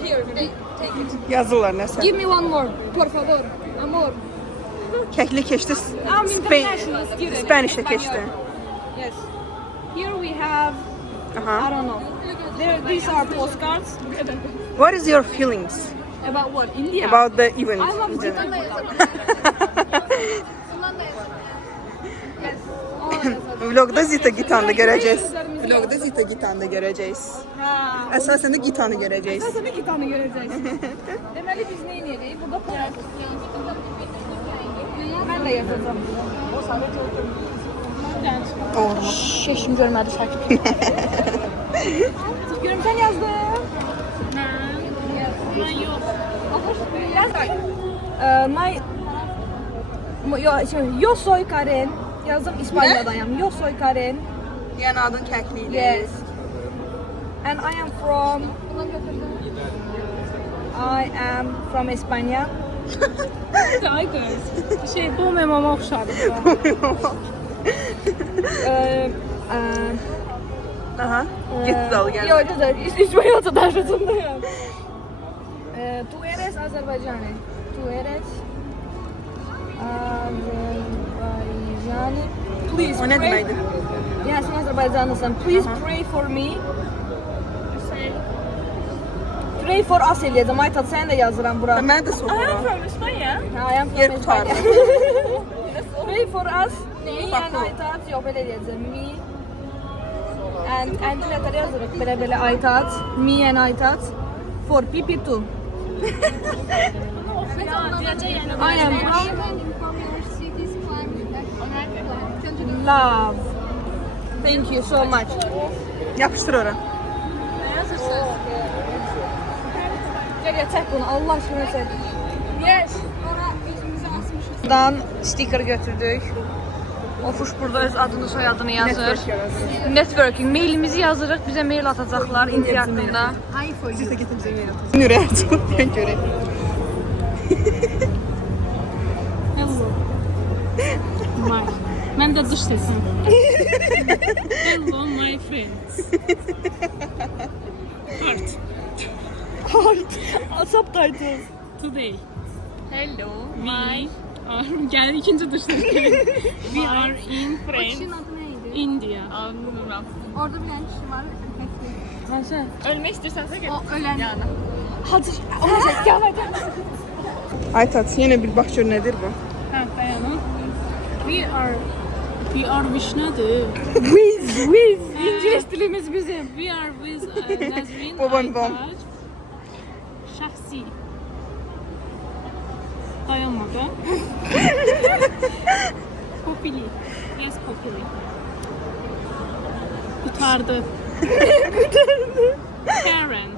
here, take it. Yazırlar nəsə. Give me one more, por favor. Amor. Kəkli keçdi. I'm international student. Spanish'e keçdi. Yes. Here we have, I Aha. don't know. These are postcards. What is your feelings About what? India? about the event? I love Zita. Vlogda Zita Gitan'da görəcəyiz. Vlogda Zita Gitan'da görəcəyiz. Əsasən də Gitan'ı görəcəyiz. Sen de gitarını göreceğiz. Deməli biz ne ineceğiz? Burada ben de yazacağım. Şeşim görmedi sakit. Görüm sen yazdın. Mən yox. Yo soy Karen. Yazdım İspanya'dayım. Yo soy Karen. Yəni adın Kəkli idi. Yes. And I am from Espanya. Ay qız. Şey, bu memama oxşadı. Aha. Getdi dal gəl. Yo, İspanyolca daşıtındayım. Tu eres Azerbaycani. Tu eres Azerbaycani. Please O nə pray. deməkdir? Yeah, sen Azerbaycanlısın. Please pray for me. Pray for us eləyəcəm. Aytat, səni də yazıram bura. Mən də soxuram. From İspanya. I am Yer from qutardı. Espanya. Pray for us. Me and Aytat, yox belə eləyəcəm. Me And letter yazırıq belə Aytat, me and Aytat for PP2. I am love. Thank you so much. Yapışdır ora. Gel çək bunu, Allah aşkına çək. Yes. Buradan sticker götürdük. Ofuş burada öz adını, soyadını yazır. Networking. Mailimizi yazırıq, bizə mail atacaqlar indi haqqında. Siz de getirin bize mail atın. Nuraya çok ben göreyim. Hello. My. Mən də dış sesim. Hello my friends. Heart. Subtitles. Today. Hello my. Gəlir ikinci dış sesim. We are in France. adı neydi? India. Orada bir tane kişi var. Hansı? Ölmək istəsənsə gəl. O ölen. Hadi, ona çək, gəl. Aytat yine bir bak gör nedir bu? Hə, dayanın. We are Vişnədir. With. İngilis dilimiz bizim. We are with Nazrin Babam, babam. Aytaç. Şəxsi. Dayanmadan. Popili. Yes, popili. Qutardı. Karen.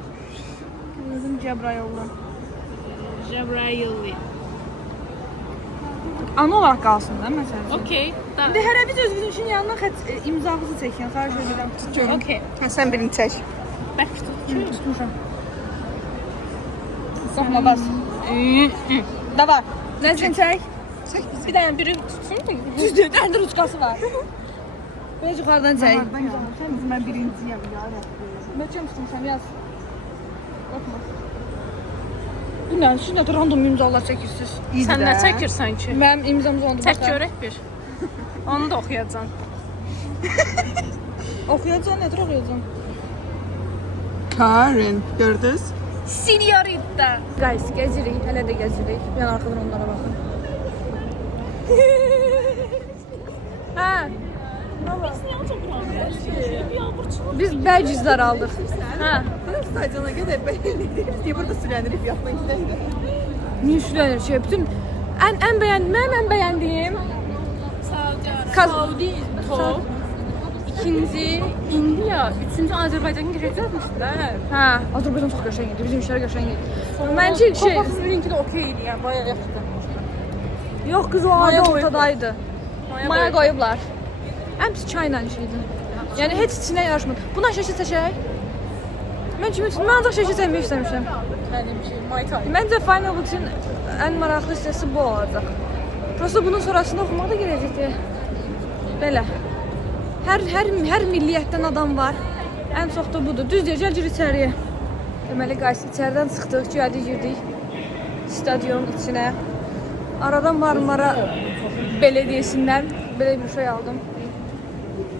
Bizim Cəbrayollu. Cəbrayilli. Ana olaraq qalsın da məsələn. Okay. Da. İndi hərə biz özümüzün yanından xətt imzanızı çəkin, xahiş edirəm. Okay. Ha, sen birini çek. Bək tut. Tutmuşam. Soxma bas. Davay. Nəzrin çək. Bir dənə biri tutsun mu? Düzdür, dəndə ruçkası var. Biraz yuxarıdan çək. Ben birinciyim ya. Möhkəm tutmuşam, yaz. Qorxma. Bu nə? Siz nə random imzalar çəkirsiniz? Sən nə çəkirsən ki? Mənim imzam zondu. Çək görək bir. Onu da oxuyacağam. Oxuyacaq, nədir oxuyacaq? Karen gördünüz? Senyorita. Guys, gəzirik, hələ də gəzirik. Yəni arxadan onlara baxın. Hə. Biz bəlgizlər aldıq. Hə. Stadiona gedək beğeniriz. Diye burada sürənirib yatma gidelim. Niyə şülənir şey? Bütün ən bəyəndiyim Saudi top. İkinci India, üçüncü Azərbaycan girəcəkmişlər. Hə, Azərbaycan çox qəşəng idi. Bizim işlər qəşəng idi. Məncə şey, Sizinki də okey idi ya, bayağı yaxşıdır. yox qız o adı ortadaydı. Maya Maya qoyublar. Ən pis çayla şeydi. Yəni heç içinə yarışmadı. Buna şəkil çəkək. Mən ancaq şəkil çəkmək istəmişəm. Mənim şey, Mayka. Məncə final üçün ən maraqlı hissəsi bu olacaq. Prosta bunun sonrasında oxumaq da gələcəkdi. Belə. Hər milliyyətdən adam var. Ən çox da budur. Düz deyir, gəl içəriyə. Deməli, qays içəridən çıxdıq, girdik stadionun içinə. Aradan Marmara Belediyesindən belə bir şey aldım.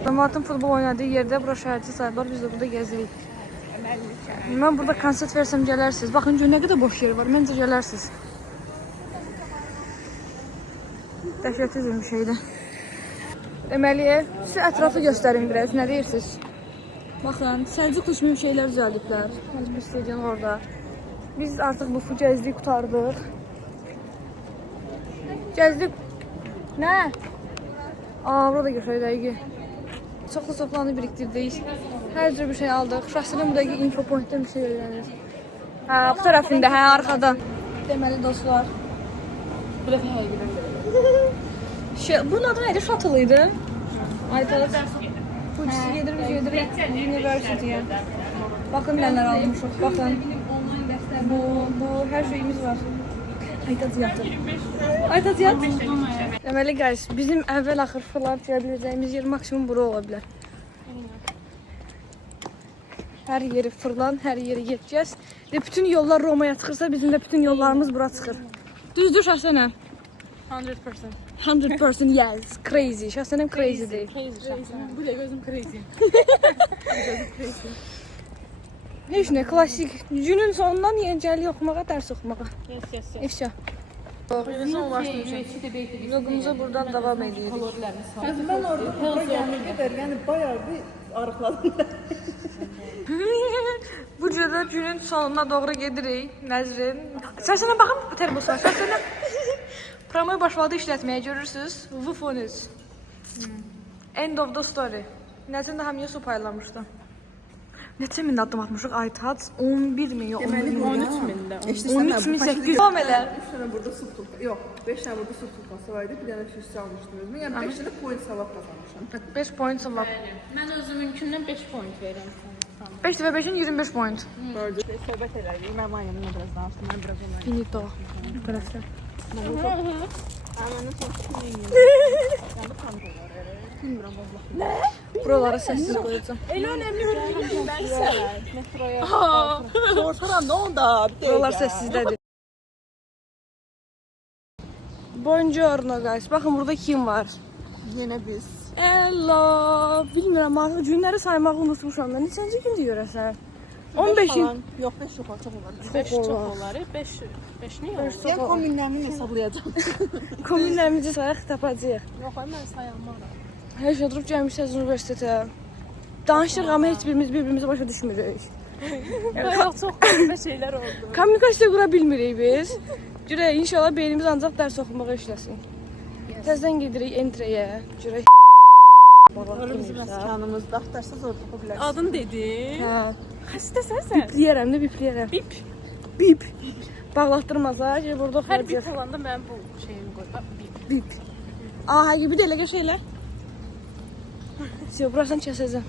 Cəmaatın futbol oynadığı yerdə bura şəhərçi sayılır. Biz də burada gəzirik. Mən burada konsert versəm gələrsiniz. Baxın gör nə qədər boş yer var. Məncə gələrsiniz. Dəhşətli bir şeydir. Deməli, siz ətrafı göstərin biraz. Nə deyirsiniz? Baxın, Səlcuq kimi şeylər düzəldiblər. Məcbur stadion orada. Biz artıq bu gəzdik, qutardıq. Gəzdik. Nə? Burada götürək dəqiqi. Çoxlu birikdirdik. Hər cür bir şey aldıq. Şəxsilə bu dəqiqi info pointdən bir şey öyrəniriz. Hə, bu tərəfində, hə, arxada. Deməli dostlar. Bu dəfə həqiqətən. Bunun adı neydi? Shuttle idi. Aytalat. Bu ikisi gedirik University'ye. Bakın neler almışıq. Bakın. Bu her şeyimiz var. Aytat yatır. Aytat yat. Deməli guys, bizim əvvəl-axır fırlanıb gələ biləcəyimiz yer maksimum bura ola bilər. Hər yeri fırlan, hər yeri gedəcəz. Bütün yollar Romaya çıxırsa, bizim də bütün yollarımız bura çıxır. Düzdür şəxsənəm? 100%. 100% yes, crazy. Şəxsənəm crazy deyil. Bu da gözüm crazy. Heç nə, klassik. Günün sonundan yenicəlik oxumağa, dərs oxumağa. Yes. İfşa. Bizim vlogumuza buradan devam edirik. Ben orada gelene kadar yani bayağı bir arıqladım. Bu cürdə günün sonuna doğru gedirik. Nəzrin. Səsinə baxın termosa. Səsinə. Promoy başladı işlətməyə görürsüz. Vufonuz. End of the story. Nəzrin də hamıya su paylamışdı. Neçə min addım atmışıq Aytac? 11 min yox, 11 min. 13 mində. 13.800. Tamam elə. 3 dənə burada su tutulması, yox, 5 dənə burada su tutulması var idi. Bir dənə füstə almışdım özümə. Yəni 5 dənə point savab qazanmışam. 5 point var. Mən özümünkindən 5 point verirəm sənə. 5 və 5'in 25 point. Söhbət elədik. Mən Mayəmlə biraz danışdım. Mən biraz ona. Finito. Burası. Buralara səssiz qoyacağım. Elə önəmli deyil. Mən sənə metroya. Soruşuram, nə onda? Buralar səssizdədir. Buongiorno guys. Baxın burada kim var? Yenə biz. Hello. Bilmirəm artıq günləri saymağı unutmuşam da. Neçənci gündür görəsən? 15-in. Yox, 5 yox, çox olar. 5 çox olar. 5 nə olur? Sən kombinlərini hesablayacağam. Kombinlərimizi sayaq tapacağıq. Yox, mən sayamaram. Hər şey oturub gəlmişsiniz universitetə. Danışırıq amma heç birimiz bir-birimizi başa düşmürük. Yox, çox qəribə şeylər oldu. Kommunikasiya qura bilmirik biz. Görək inşallah beynimiz ancaq dərs oxumağa işləsin. Təzədən gedirik entreyə. Görək Bizim məkanımızda axtarsaz orada tapa bilərsiniz. Adın dedin? hə, Xəstəsən sən? bipliyərəm də bipliyərəm. Bip. Bip. Bağlatdırmasa, gəl burada Hər bip oxuyacaq. olanda mən bu şeyimi qoy. Bip. Bip. Aha, gibi də elə qəş elə. Все, burasını kəsəcəm.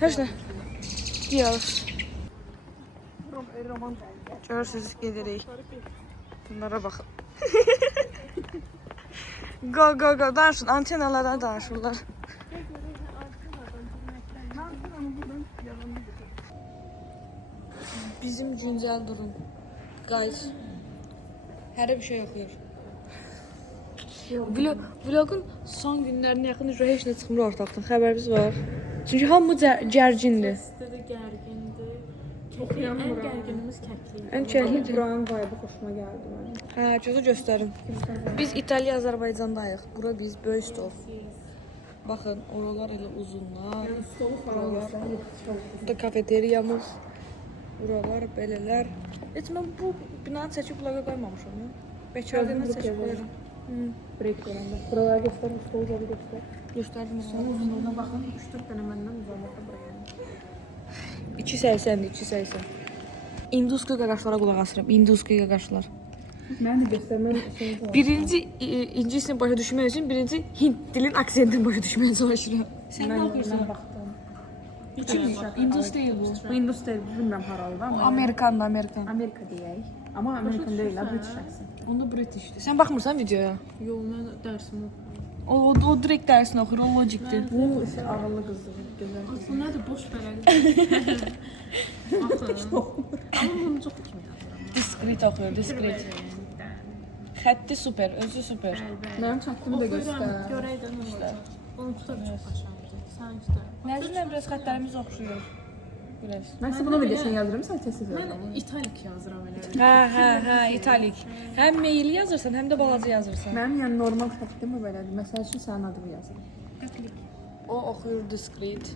Heç nə. Giyiyoruz. Görürsünüz, gedirik. Bunlara baxın. Go, go, go. Danışın, antenalardan danışırlar. Bizim güncel durum. Guys. Hər bir şey oxuyur. Vlogun son günlərinə yaxın üzrə heç nə çıxmır ortaqdan. Xəbəriniz var. Çünki hamı gərgindir. Dədə gərgindir. Ən gərginimiz kəkli. Ən çəklidir. Buranın vibe xoşuma gəldi mənim. Hə, gözü göstərim. Biz İtaliya, Azərbaycandayıq. Bura biz böyük stol. Baxın, oralar elə uzunlar. Buralar. Burada kafeteriyamız. Buralar belələr. Heç mən bu binanı çəkib vloga qoymamışam ya. Bekarlığına çəkib qoyuram. Break verəndə. Buralara göstər, stolu da göstər. Göstərdim Son onu. uzunluğuna baxın, 3-4 dənə məndən uzanlıqda buraya. 2.80-dir, 2.80. İnduska qaqaşlara qulaq asıram. İnduska qaqaşlar. Mən də göstərməm şey Birinci ingilisini başa düşmək üçün birinci Hint dilin aksentini başa düşməyə çalışıram. Sən nə oxuyursan? baxdım. İndus deyil bu. Bu Hindus deyil, bilmirəm haralıdır amma Amerikandır, Amerikan. Amerika deyək. Amma Amerikan deyil, British accent. Onda Britishdir. Sən baxmırsan videoya? Yox, mən dərsimi O direkt dərsini oxuyur, o logikdir. Bu isə ağıllı qızdır, gözəl. Bu nədir? Boş bərəli. Baxın. Amma bunu çox kimi yazıram. Diskret oxuyur, diskret. Xətti super, özü super. Mənim çatdığımı da göstər. Görək də nə olacaq. Onun da çox aşağıdır. Sən işte. Nəzirlə biraz xətlərimiz oxşuyur. Biraz. Mən sizə bunu videosunu yazırım, sən tez-tez Mən yazıram. italik yazıram elə. Hə, italik. Həm mail yazırsan, həm də balaca yazırsan. Mənim yəni normal xəttim mi belədir? Məsəl üçün sənin adını yazıram. O oxuyur diskret.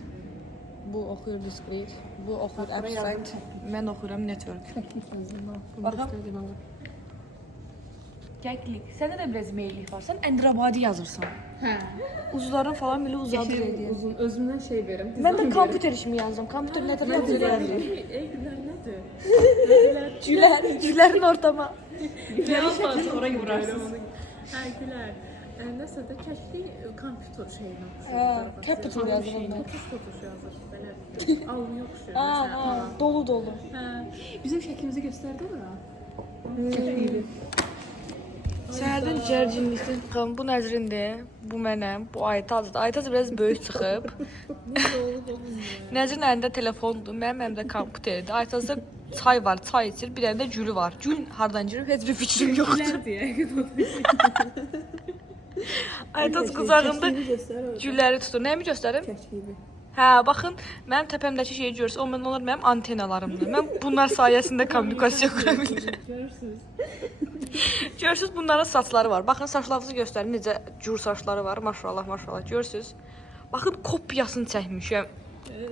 Bu oxuyur diskret. Bu oxuyur abstract. Mən oxuyuram network. Təklik yazıram. Baxın. Kəklik. Səndə də biraz maillik var. Sən Əndrabadi yazırsan. Hə. Uzların falan belə uzadır Şey, edir. uzun, özümdən şey verim. Mən də kompüter işimi yazdım. Kompüter nə tərəfə gedir? Ey günlər nədir? Gülərin ortama. Gülər sonra vurarsınız. Hə, gülər. Nəsə də kəkli kompüter şeyinə. Hə, capital yazıram mən. Fotoş yazır. Belə alnı oxşuyur məsələn. Dolu. Hə. Bizim şəklimizi göstərdi ora. Səhərdən gərginlikdən çıxan bu Nəzrindir, bu mənəm, bu Aytazdır. Aytaz biraz böyük çıxıb. Nəzrin əlində telefondur, mənim əlimdə kompüterdir. Aytazda çay var, çay içir, bir dənə də gülü var. Gül hardan girib heç bir fikrim yoxdur. Aytaz qucağında gülləri tutur. Nəyimi göstərim? Təkliyi. Hə, baxın, mənim təpəmdəki şeyi görürsünüz. Onlar mənim antenalarımdır. Mən bunlar sayəsində kommunikasiya qura bilirəm. Görürsünüz, bunların saçları var. Baxın, saçlarınızı göstərin, necə cür saçları var. Maşallah, maşallah. Görürsünüz. Baxın, kopyasını çəkmişəm.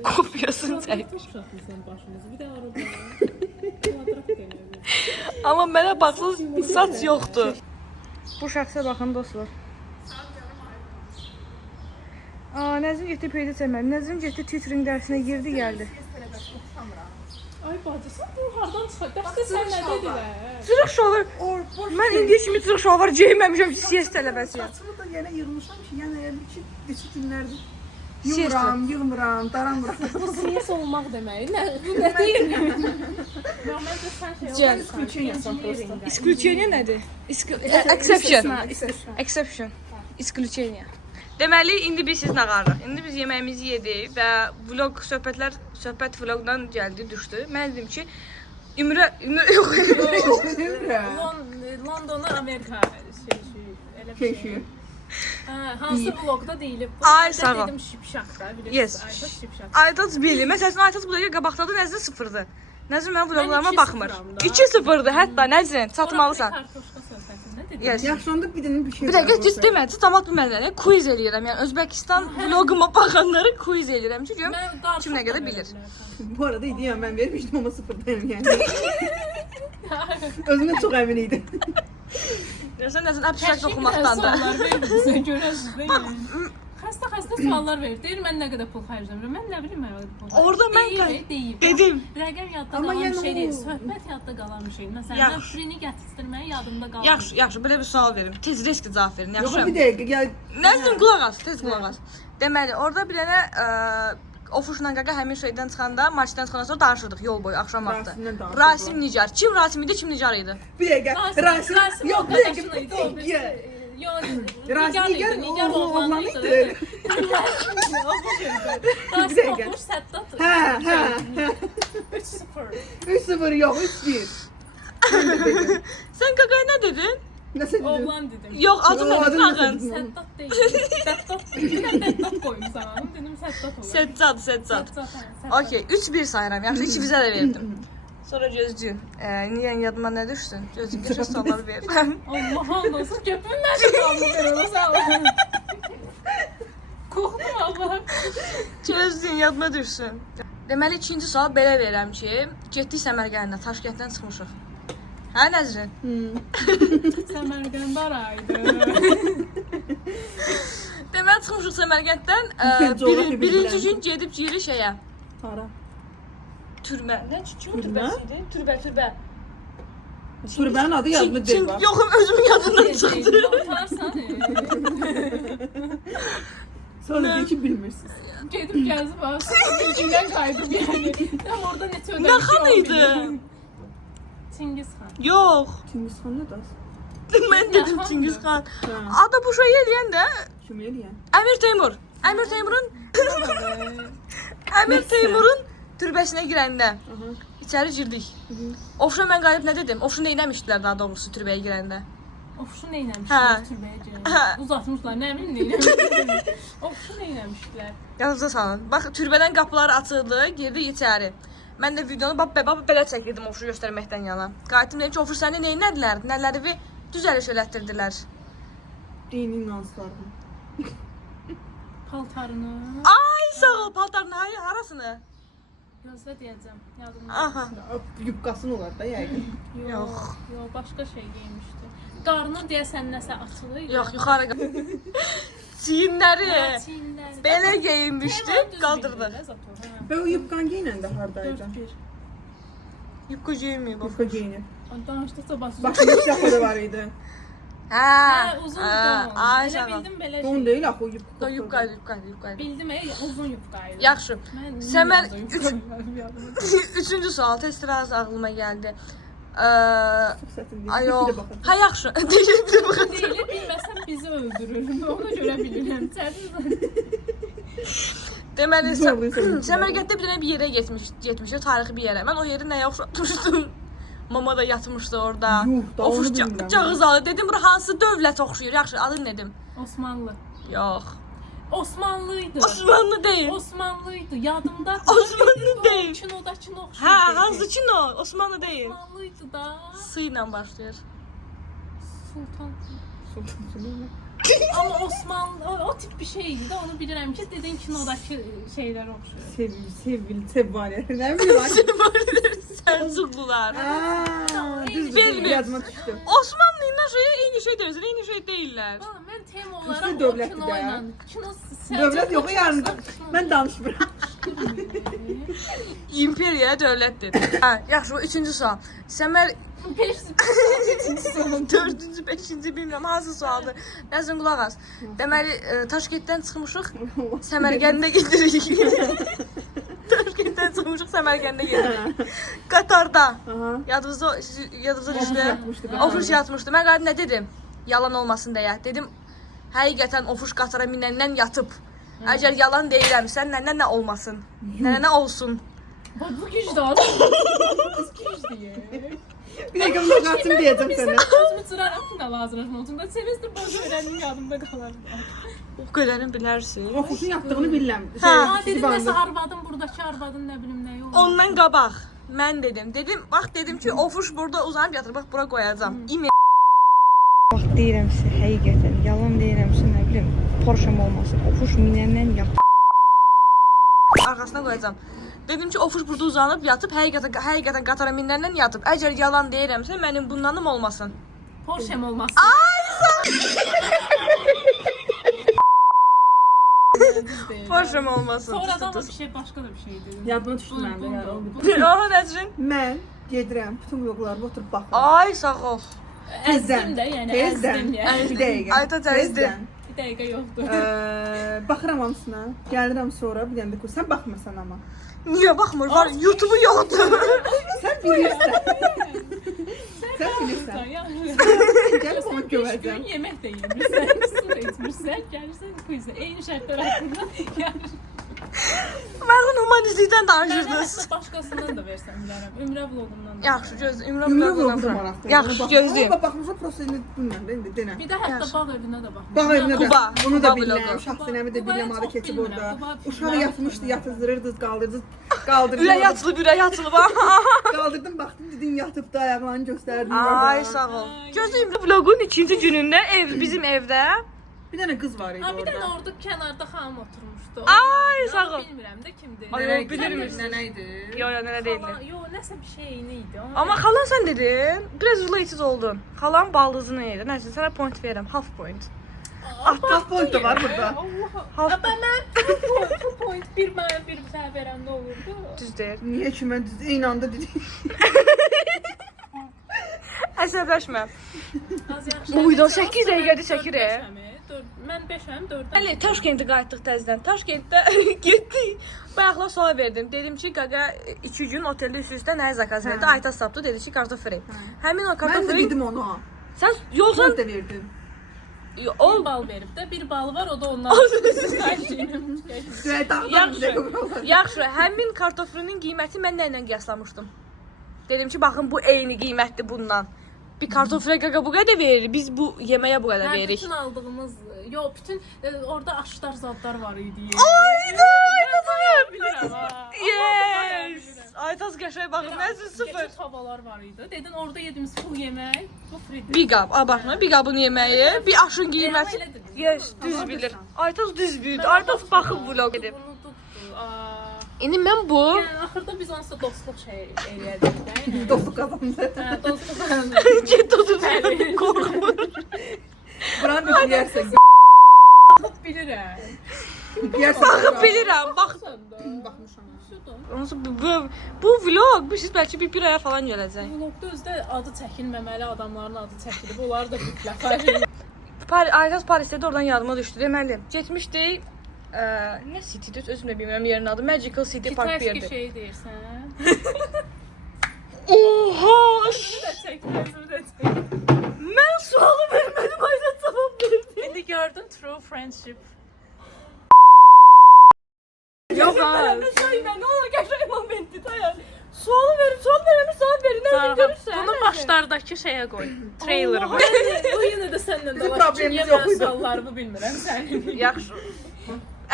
kopyasını çək. Uşaqmısan başınızı. Bir də arada. Kvadrat dönüyor. Amma mənə baxsınız saç yoxdur. Bu şəxsə baxın dostlar. Nəzrin getdi peyda çəkmədi. Nəzrin getdi titring dərsinə girdi, gəldi. Ay bacısı, bu hardan çıxar? Dəxtə sən nə dedilər? Cırıq şalvar. Mən indiyə kimi cırıq şalvar geyməmişəm ki, CS tələbəsiyəm. Saçımı da yenə yığmışam ki, yəni iki günlərdir CS. yığmıram, daramıram. Bu siyas olmaq demək. Nə deyir? Normalde sən şey Cəl. olmuşsan. İsключение nədir? Exception. Exception. İsключение. Deməli, indi biz siz nağarırıq. İndi biz yeməyimizi yedik və söhbət vlogdan gəldi, düşdü. Mən dedim ki, Ümrə yox. Londona Amerika elə bir Keşi. Hansı vlogda deyilib? Ay, sağ ol. Dedim şipşaq da, bilirsiniz. Yes. Aytaç şipşaq. Aytaç bilir. Məsələn, Aytaç bu dəqiqə qabaqdadır, Nəzrin sıfırdır. Nəzrin mənim vloglarıma 2-0 baxmır. da. 2-0'dır hətta, Nəzrin, çatmalısan. Kartoşka söhbəti nə dedin? Yes. Yaxşı onda bir dənə bir şey Bir dəqiqə, ciddi demədi, cəmaət bilmədilər. Quiz eləyirəm. Yəni Özbəkistan vloguma baxanları quiz eləyirəm ki, görüm kim nə qədər bilir. Bu arada idiyəm mən vermişdim ama sıfırdayım yani. Özümden çok emin idim. Görürsən Nəzrin abstrakt oxumaqdan da. Suallar verir görəsiz də yəni. Xəstə suallar verir. Deyir mən nə qədər pul xərcləmirəm. Mən nə bilim mən pul. Orada mən deyim. dedim. Rəqəm yadda Amma qalan bir yəni şey deyil. o- Söhbət yadda qalan bir şey. Məsələn, mən Yaxşı. frini gətirmək yadımda qalan. Yaxşı, yaxşı, belə bir sual verim. Tez risk cavab verin, Yok yaxşı. bir dakika gel. Nəzrin qulaq as, tez qulaq as. Deməli, orada bir dənə Ofuşla qaqa həmin şeydən çıxanda, maçdan çıxandan sonra danışırdıq yol boyu, axşam vaxtı. Rasimdən danışırdıq. Rasim Nicar. Kim Rasim idi, kim Nicar idi? Bir dakika. Rasim. Yok bir dakika. Yox, Rasim Nigar Nigar oğlanıydı. Rasim dakika. oxumuş Səddad. Ha ha. 3-0. 3-0 yok 3-1. Sən qaqaya nə dedin? Nasıl dedin? Oğlan dedim. Yox, adı O, nədir adı qaqın? nədir? Səddad deyil. Səddad qoymuşam. Dedim Səddad olur. Səccad, Səccad. Səddad. Okey, 3-1 sayıram. Yaxşı, iki bizə də verdim. Sonra gözcü. Niyə yadıma nə düşsün? Gözcü qəşəng suallar ver. Allah olsun. Köpün nədir qaldı ver ona sağ ol. Qorxdum Allah. Gözcü yadıma düşsün. Deməli, ikinci sual belə verirəm ki, getdik Səmərqəndə, Taşkənddən çıxmışıq. Hə Nəzrin? Səmərqənd araydı. Deməli, çıxmışıq Səmərqənddən, Coğrafiya birinci bilgiləri. gün gedib giyirik şeyə. Para. Türbə. Nə? Kimin Türbə? türbəsiydi? Türbə. Turbenin adı yadında değil bak. Yoxum, özümün yadından çıxdı. Utarsan. Sonra diyor ki bilmirsiniz. Gedib gəzib aslında bilgindən qayıdıb yəni. Tam orada neçə ödəmiş. Nə xan idi? Çingiz xan. Yox. Çingiz Han ne das? Mən dedim Çingiz xan. Ada bu şey eləyən də Kim yani? Əmir Teymur. Əmir Teymurun Əmir Teymurun türbəsinə girəndə içəri girdik. Ofşa mən qalib nə dedim? Ofşu nə etmişdilər daha doğrusu türbəyə girəndə? Ofşu nə Hə. eləmişlər türbəyə girəndə? Uzatmışlar, nə bilim nə eləmişlər. Ofşu nə eləmişlər? Yadınıza salın. Bax türbədən qapıları açıldı, girdik içəri. Mən də videonu belə çəkirdim ofşu göstərməkdən yana. Qayıtdım dedim ki, ofşu səni nə etdilər? Nələri düzəliş elətdirdilər. Dini nazlarını. Paltarını. Ay sağ ol paltarın harasını? Gözlə deyəcəm. Yadımda. Aha. Yubkasın olar da yani. Yox. Yox, başqa şey geymişdi. Qarnı deyəsən nəsə açılır. Yox, yuxarı çiyinləri Çiyinləri. belə geyinmişdi, qaldırdı. Ve o yubkan giyinen de hardaydı. 4-1. Yubka giyməyib o. Yubka giyinip. Danışdıqca basıyor. Başka bir silahı da var idi. Hə, uzun don. Ay Elə sağ ol. bildim belə Don şey. değil ah o yubka. Yubkaydı. Bildim uzun yubqaydı. Yaxşı. Mən Səmər bilmirəm, üçüncü sual tez biraz ağlıma gəldi. Səsini Ay deyil. yox. Bir de bakalım. Ha yaxşı. Deyirdim. Deyil, bilməsəm bizi öldürür. Ona görə bilirəm. Deməli Zorlayırsan. Səmərqəddə bir dənə bir yerə getmişdi, tarixi bir yerə. Mən o yeri nəyə oxşatmışdım? Mama da yatmışdı orada. Yuh, da onu Ofuş bilmirəm. cağız alı. Dedim bura hansı dövlət oxşuyur? Yaxşı, adını dedim. Osmanlı. Yox. Osmanlıydı. Osmanlı deyil. Osmanlıydı. Yadımda. Osmanlı deyil. Kinodakını oxşuyur. Hə, hansı kino? Osmanlı deyil. Osmanlıydı da. S ilə başlayır. Sultan. Sultan Süleyman. Ama Osman o tip bir şeydi de onu bilirəm ki, dedin kinodakı şeyler oxşuyur. Sevvaliler. Ne bileyim ben. Səlcuqlular. Düzdür, yazma düşdü. Osmanlı ilə eyni şey deyirsən, eyni şey deyirlər. Valla mən tema Kuşlu olarak o dövlətdir kino də. ilə kino Dövlət yox yarın. Mən danışmıram. İmperiya dövlətdir. Hə, yaxşı, bu 3-cü sual. Səmər 4-cü, 5-ci bilmirəm hansı sualdır. Nəzrin qulaq as. Deməli, Taşkentdən çıxmışıq, Səmərqəndə gedirik. Taşkentdən çıxmışıq, Səmərqəndə gedirik. Qatarda. Yadınızda düşdü. Ofuş yatmışdı. Mən qadim nə dedim? Yalan olmasın deyə. Dedim, həqiqətən ofuş qatara minəndən yatıb. Əgər yalan deyirəmsə, nə olmasın? Nə olsun? Bak bu gücdü az. Kız gücdü. Bir dakika bunu kaçım diyeceğim sana. Özümü çıraram final hazırlaşmasında. Semestr boyu öğrendim yadımda kalar. O qədərini bilərsin. Ofuşun yaptığını bilirəm. Ha dedim nəsə arvadım buradakı arvadım nə bilim nə yol. Ondan qabaq mən dedim. Dedim ki, ofuş burada uzanıb yatır. Bax bura qoyacağam. Bax deyirəmsə, həqiqətən yalan deyirəmsə, nə bilim, Porsche-m olmasın. Ofuş minəndən yat. Arxasına qoyacağam. Dedim ki, ofuş burada uzanıb yatıb, həqiqətən qatara minəndən yatıb. Əgər yalan deyirəmsə, mənim bundanım olmasın. Porsche-m olmasın. Porsche-m olmasın. Sonradan da bir şey başka da bir şey dedim. Yadıma düşdü məndə. Aha, Nəzrin. Mən gedirəm, bütün vloglarıma oturub baxıram. Ay, sağ ol. Əzdim də, yəni əzdim yəni. Bir dəqiqə. Ayta təzdir. Bir dəqiqə yoxdur. Baxıram hamısına. Gəlirəm sonra bir dənə də sən baxmırsan amma. Niyə baxmır? Var, YouTube-u yoxdur. Sən bilirsən. Sən bilirsən. Gəlib ona görəcəm. Gün yemək də yemirsən, su da içmirsən, gəlirsən quizə. Eyni şərtlər haqqında gəlir. Məğlun humanistlikdən danışırdınız. Mən başqasından da versən bilərəm. Ümrə vlogundan da. Yaxşı, gözlə. Ümrə Ümrə vlogu da maraqlı. Yaxşı, gözləyim. Baxmışam, prosta indi bilmirəm də indi denə. Bir də hətta bağ evinə də baxmışam. Bağ evinə də. Quba, Bunu da Quba bilirəm. vlogu. Şahsinəmi də bilirəm, adı keçib bilmirəm. orada. Quba Uşaq filmləri yatmışdı, çox yatızdırırdınız, qaldırdınız. Ürək açılıb. Qaldırdım, baxdım, dedin yatıb da ayaqlarını göstərdin. Ay, sağ ol. Gözləyim, vlogun 2-ci günündə bizim evdə. Bir dənə qız var idi Ha bir dənə orada. orada kənarda xanım oturmuşdu. Ay, sağ ol. Bilmirəm də kimdir. Ay, o bilirmiş. Nənə idi. Yo, nələ deyildi. Yo, nəsə bir şey idi. Amma xalan sən dedin, biraz related oldun. Xalan baldızını yedi. Nəysə, sənə point verirəm, half point. Half point da var burada. Allah. Mən full point bir mənə bir sənə verəndə olurdu. Düz deyir. Niyə ki mən düz eyni anda dedim. Əsəbləşmə. Az yaxşı. Bu video 8 dəqiqədir çəkir. Mən 5-əm, 4-əm. Bəli, Taşkentə qayıtdıq təzədən. Taşkentdə getdik. Bayaqlar sual verdim. Dedim ki, qaqa 2 gün oteldə üst-üstə nəyə zakaz verdi? Ayta sapdı, dedi ki, kartofel. Həmin o Mən də kartofeli dedim ona. sən yolsan Mən də verdim. o Bir bal verib də, bir bal var, o da ondan. Düyə dağdan yaxşı. Yaxşı, həmin kartofelin qiyməti mən nə ilə qiyaslamışdım? Dedim ki, baxın bu eyni qiymətdir bundan. Bir kartofelə qaqa bu qədər verir. Biz bu yeməyə bu qədər veririk. Bütün aldığımız, bütün orada aşlar zadlar var idi. Ayda! Bilirəm ha. Yes! Aytaz qəşəng baxın, nəzin sıfır. Keçid havalar var idi. Dedin orada yediyimiz full yemək, bu free. Bir qab, baxma, bir qabın yeməyi, bir aşın qiyməti. elə dedim. Yes, düz bilir. Aytaz düz bilir. Aytaz baxıb vlog edib. Bunu tutdu. İndi mən bu Yəni axırda biz onsuz da dostluq şey eləyirdik də. Dostluq qazandı. Hə, dostluq. get tutub qorxmur. Buranı da yeyərsən. Bilirəm. Yeyərsən. Baxıb bilirəm, bax. Baxmışam. Onsuz bu vlog, siz bəlkə bir aya falan gələcək. Vlogda özdə adı çəkilməməli adamların adı çəkilib. Onları da mütləq. Aytaz Parisdə də oradan yadıma düşdü. Deməli, getmişdik. Nə City-dir, özüm də bilmirəm yerin adı. Magical City Park bir Kitayski yerdir. şey deyirsən. Oha! Çək. Mən sualı vermədim, Aytaz cavab verdi. İndi gördün true friendship. Yox, hayır. Nə olar qəşəng momentdir, dayan. Sual vermiş, nə görürsən? Bunu başlardakı şeyə qoy. Trailer'a qoy. Bu yenə də səndən Bizim dalaşır. problemimiz yox idi. Sallarımı bilmirəm sənin. Yaxşı.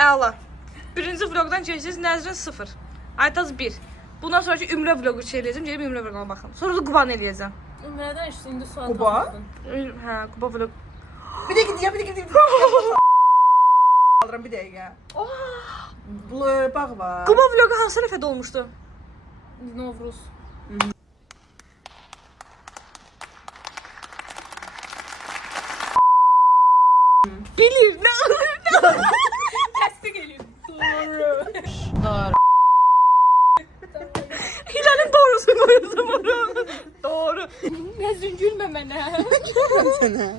Əla. Birinci vlogdan keçəcəyiz, Nəzrin 0. Aytaz 1. Bundan sonraki Ümrə vlogu çəkəcəm, gəlib Ümrə vloguna baxım. Sonra da Qubanı eləyəcəm. Ümrədən işte indi sual Quba? tapdın. Hə, Quba vlog. Bir dakika. Alırım bir dakika. Bu bak var. Kuma vlogu hansı nəfədə olmuşdu? Novruz. Bilir. Nə? Təsdiq eləyir. Doğru. Hilal'in doğrusunu koyuyorsam onu. Doğru. Nəzrin gülmə mənə. Sənə.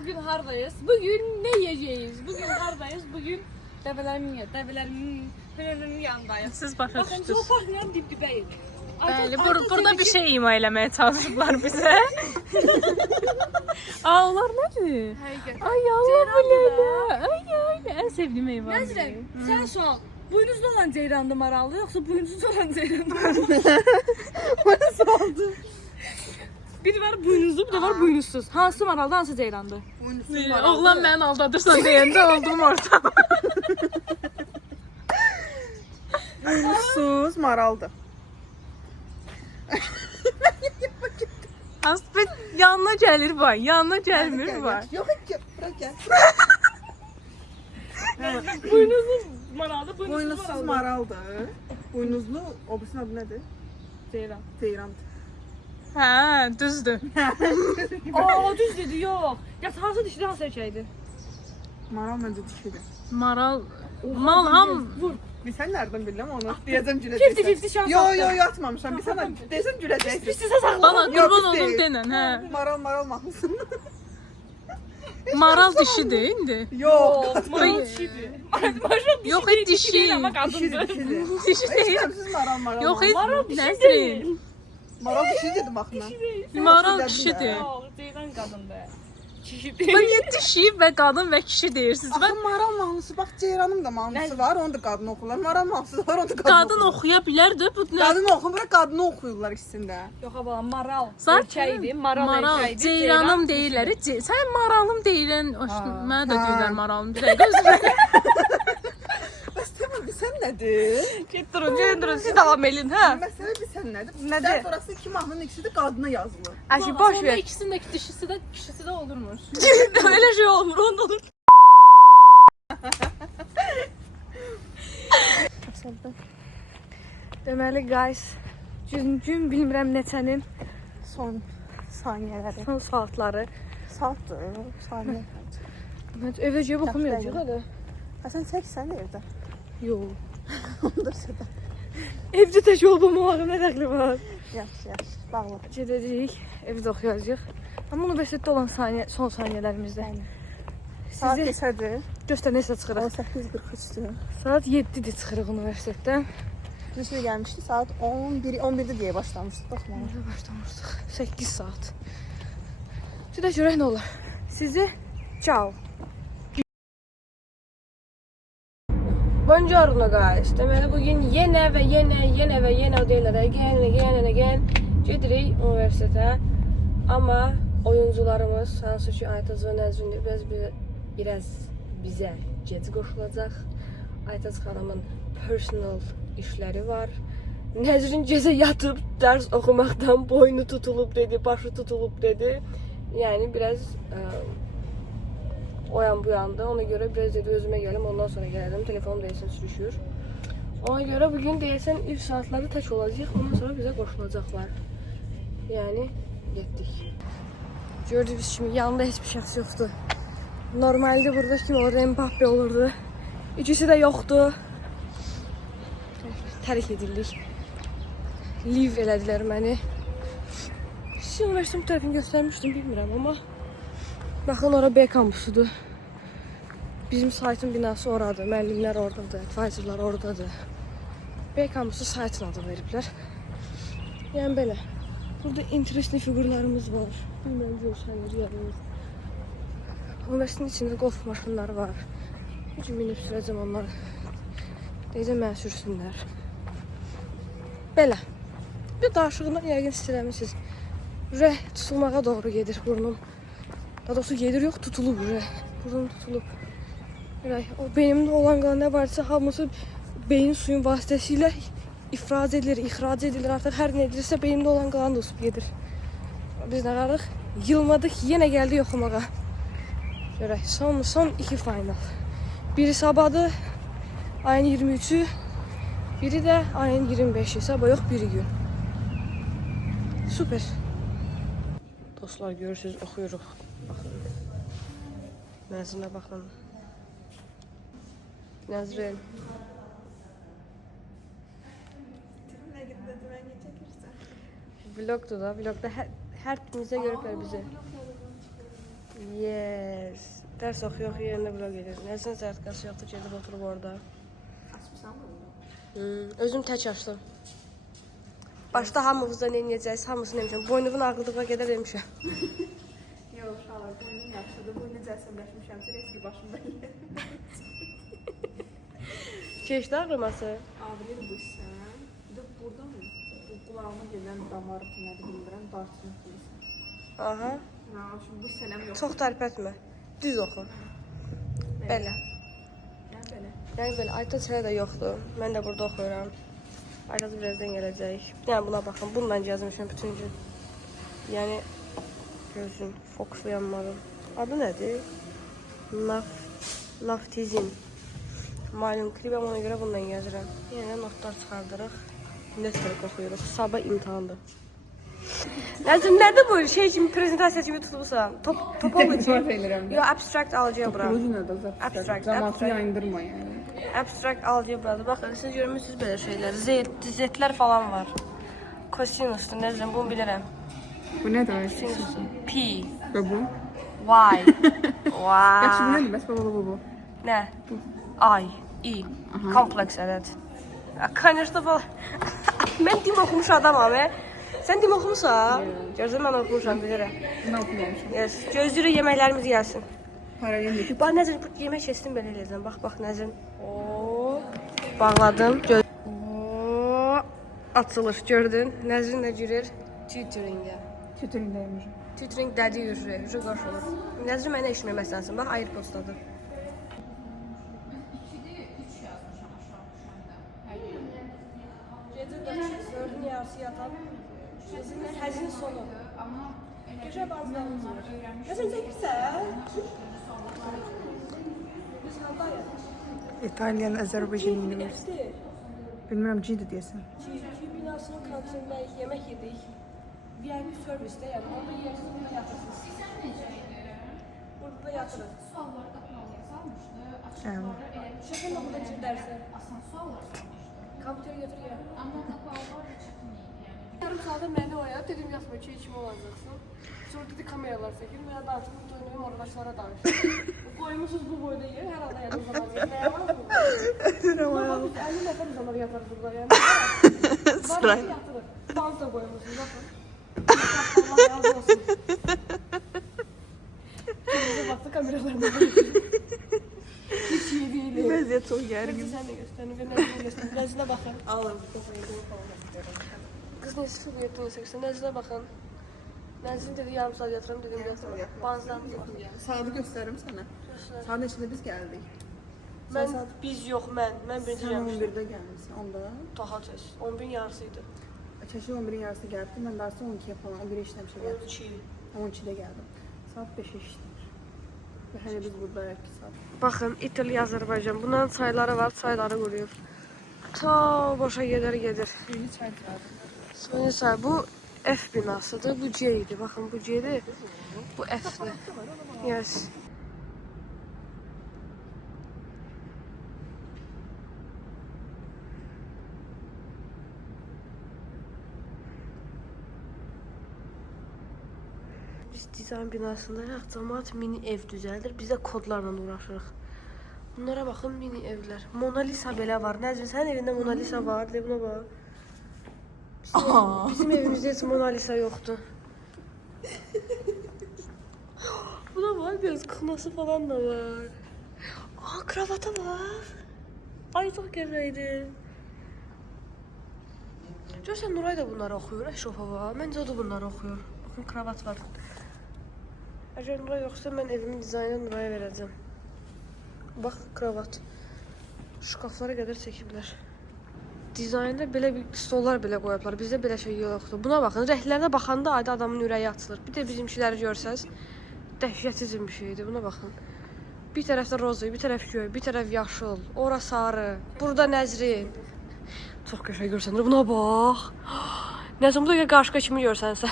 Bugün hardayız? Bugün ne yiyeceğiz? Bugün hardayız? Bugün develerimin yanındayız. Siz başa Bakın düşdünüz. çok farklı dip-dibəyik. Bəli, burada bir şey ima eləməyə çalışıblar bizə. Aa, onlar nədir? Həqiqət. Ay, Allah bilir. Ay, ən sevdiyim heyvan. Nəzrin, sən sual. Buynuzlu olan ceyrandı marallı yoksa buynuzsuz olan ceyrandı marallı? Nasıl oldu? Bir var buynuzlu, bir de var buynuzsuz. Hansı maraldı, hansı ceyrandı? Oğlan məni aldadırsan deyəndə oldum orada. Buynuzsuz maraldı. Asbet yanına gəlir var, yanına gəlmir var. Yok hiç bırak gel. Maraldı, Buynuzsuz maraldı. Buynuzlu, obisinin adı nedir? Ceyran. Ceyran. Hə, düzdür. Aa, düz dedi, yok. Ya hansı dişli, hansı erkəkdi? Maral bence dişiydi. Maral, mal ham. Bir sen nereden bildin onu? Diyeceğim güleceksin. 50-50 şans Yo attı. yo atmamışam. Bir sana diyeceğim güleceksin. Size sakla. Bana Yok, qurban biz olum deyil. denən, hə. Maral mahlısın. Maral dişidir indi. Yok. Maral dişidir. Yox, dişi. Ama Dişidir kadındır. dişidir. Dişi deyil. Siz maral. Yox, Maral dişi nəzrin. değil. Maral dişi dedim aklına. Maral kişidir. Yok, Ceyran kadındır. Kişi Ben niyə dişi və qadın və kişi deyirsiniz? Axı maral mahnısı, bax Ceyranın da mahnısı var, onu da qadın oxuyurlar. Maral mahnısı var, onu da Qadın oxuyurlar. oxuya bilər də bu nə? Qadın oxumur, qadını oxuyurlar ikisində. Yok abla, maral. Zaten Erkəkdi, maral erkəkdi. Ceyranım deyirlər. Sən maralım deyilən, mənə də Ha. deyirlər maralım. Bir dəqiqə özümə. Bəs tamam, bir sən nədir? Get durun, siz devam edin, hə? Məsələ bir sən nədir? Nədir? Nədir? Orası iki mahnının ikisi də qadına yazılır. Əşi, boş Sonra ver. ikisindeki dişisi de kişisi de olurmuş. Öyle şey olmur, onda olur. Deməli, guys, gün bilmirəm neçənin Son saniyələri. son saatları. Saatdır, saniyə. Evdə cəb oxumayacaq hələ. Ha sən çəksən evdə. Yox. Ondur sədə. Evdə tək olmamağım nə dəxli var? Yaxşı, bağlı. Gedəcəyik, evdə oxuyacağıq. Amma universitetdə olan son saniyələrimizdə. Saat Sizi neçədir? göstər necə çıxırıq. 18:43-dür. Saat 7-də çıxırıq universitetdən. Düzgün gəlmişdi, saat 11'də deyə başlamışdı. Baxma. Necə başlamışdıq? 8 saat. Bir də görək nə olur. Sizi ciao. Buongiorno guys. Deməli bugün yenə və yenə deyirlər, again gedirik universitetə. Amma oyuncularımız, hansı ki Aytaz və Nəzrin biraz bizə gec qoşulacaq. Aytaz xanımın personal işləri var. Nəzrin gecə yatıb dərs oxumaqdan boynu tutulub dedi, başı tutulub dedi. Yəni biraz o yan bu yandı. Ona görə biraz dedi özümə gəlim, ondan sonra gəldim. Telefonum deyəsən sürüşür. Ona görə bugün deyəsən ilk saatlarda tək olacaq, ondan sonra bizə qoşulacaqlar. Yəni getdik. Gördüyünüz kimi yanında heç bir şəxs yoxdur. Normalde burada kim olur? Mbappe olurdu. İkisi də yoxdur. Tərk edildik. Leave elədilər məni. Siz universitetin bu tərəfini göstərmişdim, bilmirəm amma. Baxın, ora B kampusudur. Bizim saytın binası oradır, müəllimlər oradadır, advisorlar oradadır. B kampusu saytın adı veriblər. Yəni belə. Burada interesli figurlarımız var. Bilmirəm, görsənir, yarınız. Universitetin içində golf maşınları var. Üçün minib sürəcəm onları. Deyəcəm mənə sürsünlər. Belə. Bir daşığından yəqin istələmişsiniz. Ürək tutulmağa doğru gedir burnum. Daha doğrusu gedir yox, tutulub ürək. Burnum tutulub. Ürək. O beynimdə olan qalan nə varsa hamısı beyin suyun vasitəsilə ifraz edilir, ixrac edilir. Artıq hər nə edirsə beynimdə olan qalan da usub gedir. Biz nə qarıq? Yılmadıq, yenə gəldik oxumağa. Görək. Son 2 final. Biri sabahdır, ayın 23-ü. Biri də ayın 25-i. Sabah yox, biri gün. Süper. Dostlar, görürsünüz, oxuyuruq. Baxın. Nəzrinə baxın. Nəzrin. Vlogdur da. Vlogda hər tipimizdə görüblər bizi. Yes. Dərs oxuyuq, yerində vlog edir. Nəzrin zərtqası yoxdur, gedib oturub orada. Özüm tək açdım. Başda hamımızda nə edəcəyiz, hamısını demişəm. Boynuvun ağrıdığına qədər demişəm. Yox, uşaqlar, boynum yaxşıdır. Bu necə əsəbləşmişəm, eski başımda. Keçdi ağrıması. Ağrıyır bu sən. Bir də burada mı? Bu qulağıma gedən damar nədir bilmirəm, darçın deyirsən. Aha. Ha, şimdi bu sənəm yox. Çox tərpətmə. Düz oxu. Belə. Yəni belə. Yəni belə, Ayta çərə də yoxdur. Mən də burada oxuyuram. Aytası birazdan gələcək. Yəni buna baxın, bununla gəzmişəm bütün gün. Yəni, gözün, fokuslayamadım. Adı nədir? Naftizin. Malum klibəm, ona görə bununla gəzirəm. Yəni, notlar çıxardırıq. Nestrik oxuyuruq. Sabah imtihandır. Nəzim, nədir bu? Şey kimi, prezentasiya kimi tutulsan. Topology. Yo, abstract algebra. Abstract. Zamanı yayındırma yəni. Abstract algebradır. Baxın, siz görmürsünüz belə şeylər. Z'lər falan var. Kosinusdur, nəzrim, bunu bilirəm. Bu nə demək? Sinusdur. P, Və bu? Y. Yaxşı, bu Wow. nədir? Bəs bu. Nə? I, I. Kompleks ədəd. Конечно, falan. Mən dim oxumuş adamam, Sən dim oxumusan? Görürsən, mən oxumuşam, bilirəm. Nə oxumamışam? Yes. Gözlürük yeməklərimiz gəlsin. Paralel ki. Bax, Nəzrin, bu yemək keçsin belə eləyəcəm. Bax, Nəzrin. Bağladım. Açılış, gördün. Nəzrin də girir tutoringə. Tütüründəymiş. Tutoring dədi yürü qarşı olur. Nəzrin mənə işləmək məsələsin. Bax, AirPods-dadır. Gecə 4-ün yarısı yatam. Həzin sonu. Gecə bazılarımız var. Nəzrin çəkirsən? Biz haldayıq. İtalyan, Azərbaycan universiteti. Nefti. Bilmirəm, Cidi deyəsən. Çiğ binasının kantinində yemək yedik. VIP servisdə, yəni orada yersiniz, burada yatırsınız. Burada da yatırız. Şefin orada çiğ dərsi. Kompüteri götür ya. Yarım saatda məni oynadı, dedim yatma, çiğ kimi olacaqsın. Sonra dedi kameralar çəkir, mənə danışım, oynayım, oradaşlara danışım. Qoymuşuz bu boyda yer, hər anda yarım zaman yer. Nəyə var bu? 50 nəfər uzanır yatar burada, yəni. Sıra. Yatırır. Baz da qoymuşuz, baxın. Allah razı olsun. Bize baktı kameralarına. Hiç iyi değil. Vəziyyət çox gərgin. Sen de gösterin, ben de gösterin. Nəzinə baxın. Alın. Qız ne sıfır yetdin seksen, Nəzinə baxın. Nəzin dedi yarım saat yatıram, dedim yatıram. Bazıdan baxın. Saatı göstərim sənə. Saat içində biz gəldik. Biz yox, mən birinci Sən gəlmişdim. 11-də gəlmişsən, onda. Daha tez, 11'in yarısıydı. Çəşin 11-in yarısı gəldi, mən darsı 12-yə falan, 11-ə işləmişə gəldim. 12. 12-də gəldim. Saat 5-ə işləyir. Və hələ biz buradayıq 2 saat. Baxın, İtalya, Azərbaycan. Bunların çayları var, çayları quruyub. Ta boşa gedir. Birinci çay çıxardım. Sonra çay, bu F binasıdır, bu C idi. Baxın, bu C'dir, bu F'dir. Yes. Biz dizayn binasındayıq, cəmaət mini ev düzəldir, biz də kodlarla uğraşırıq. Bunlara baxın, mini evlər. Mona Lisa belə var. Nəzrin, sənin evində Mona Lisa var, de buna bax. Bizim evimizdə heç Mona Lisa yoxdur. Buna var, göz kıxması falan da var. Aa, kravata var. Ay, çox qəşəngdir. Görsən, Nuray da bunları oxuyur, Əşrafova. Məncə o da bunları oxuyur. Baxın, kravat var. Əgər Nuray yoxsa, mən evimin dizaynını Nuraya verəcəm. Bax, kravat. Şkaflara qədər çəkiblər. Dizaynda belə bir stollar belə qoyublar. Bizdə belə şey yoxdur. Buna baxın, rənglərə baxanda ayda adamın ürəyi açılır. Bir də bizimkiləri görsəz, dəhşətizm bir şeydir. Buna baxın. Bir tərəfdə roza, bir tərəf göy, bir tərəf yaşıl, ora sarı, burada nəzrin. Çox qəşəng görsənir. Buna bax. Nəzrin burada qarşıqa kimi görsənsə.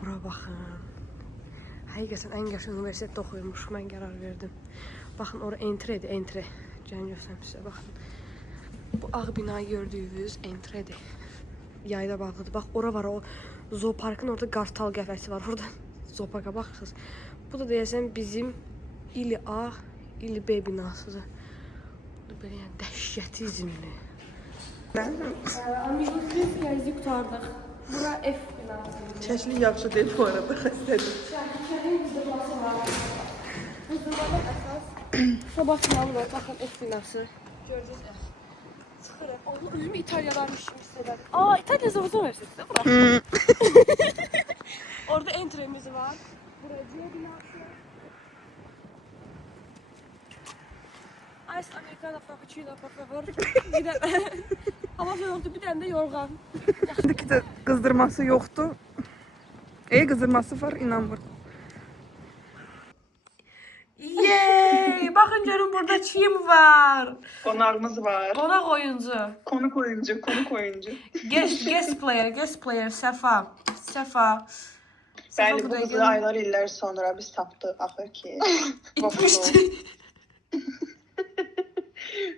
Bura baxın. Həqiqətən ən qəşəng universitetdə oxuyurmuş. Mən qərar verdim. Baxın, ora entredir, entre. Gəlin göstərim sizə, baxın. Bu ağ binayı gördüyünüz entredir. Yayda bağlıdır. Bax, ora var, o zooparkın orada qartal qəfəsi var. Orada zooparka baxırsınız. Bu da deyəsən bizim ili A, ili B binasıdır. Bu belə yəni dəhşətizmli. Amigos, biz gəzdik qurtardıq. Bura F binası. Çəkili yaxşı deyil bu arada, xəstədir. Şəhərin qızdırması var. Qızdırmanın əsas sabah finalı var. Baxın F binası. Görəcəz F. Çıxırıq. Onu özümü İtalyalarmış kimi hissederim. Aa, İtalya zavuzun versiyonu bura. Orada entremiz var. Buraya C binası. Ice Americano Frappuccino, por favor. Bir de hava soğuktu, bir tane de yorgan. İndiki də qızdırması yoxdur. Qızdırması var, inanmır. Yey! Bakın görün burada kim var? Qonağımız var. Qonaq oyuncu. Konuk oyuncu. Guest player, Səfa. Səfa Bəli, bu buraya qızı gəlin. aylar illər sonra biz tapdıq axır ki. İtmişdi.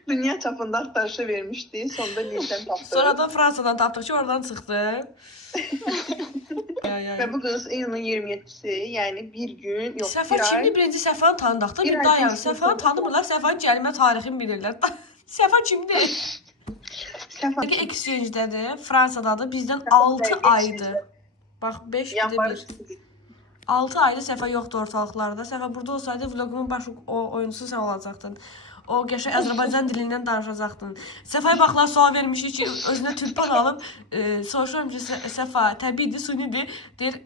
Dünya çapında axtarışa vermişdi, sonunda Lildən tapdıq. Sonradan Fransadan tapdıq ki, oradan çıxdı. Və bu qız iyunun 27-si, yəni bir gün, yox, Səfa bir ay. kimdir? Birinci Səfanı tanıdıq da, Bir bir ay dayan. keçdi. Səfanı tanımırlar, Səfanın gəlmə tarixini bilirlər. Səfa kimdir? Səfa Exchange-dədir, Fransadadır. Bizdən 6 aydır. Bax 5 yanvarı. 1. 6 aydır Səfa yoxdur ortalıqlarda. Səfa burada olsaydı vlogumun baş oyuncusu sən olacaqdın. O qəşəng Azərbaycan dilindən danışacaqdın. Səfaya baxlar sual vermişik ki, özünə tülpan alıb soruşuram ki, Səfa təbiidir, sunidir. Deyir,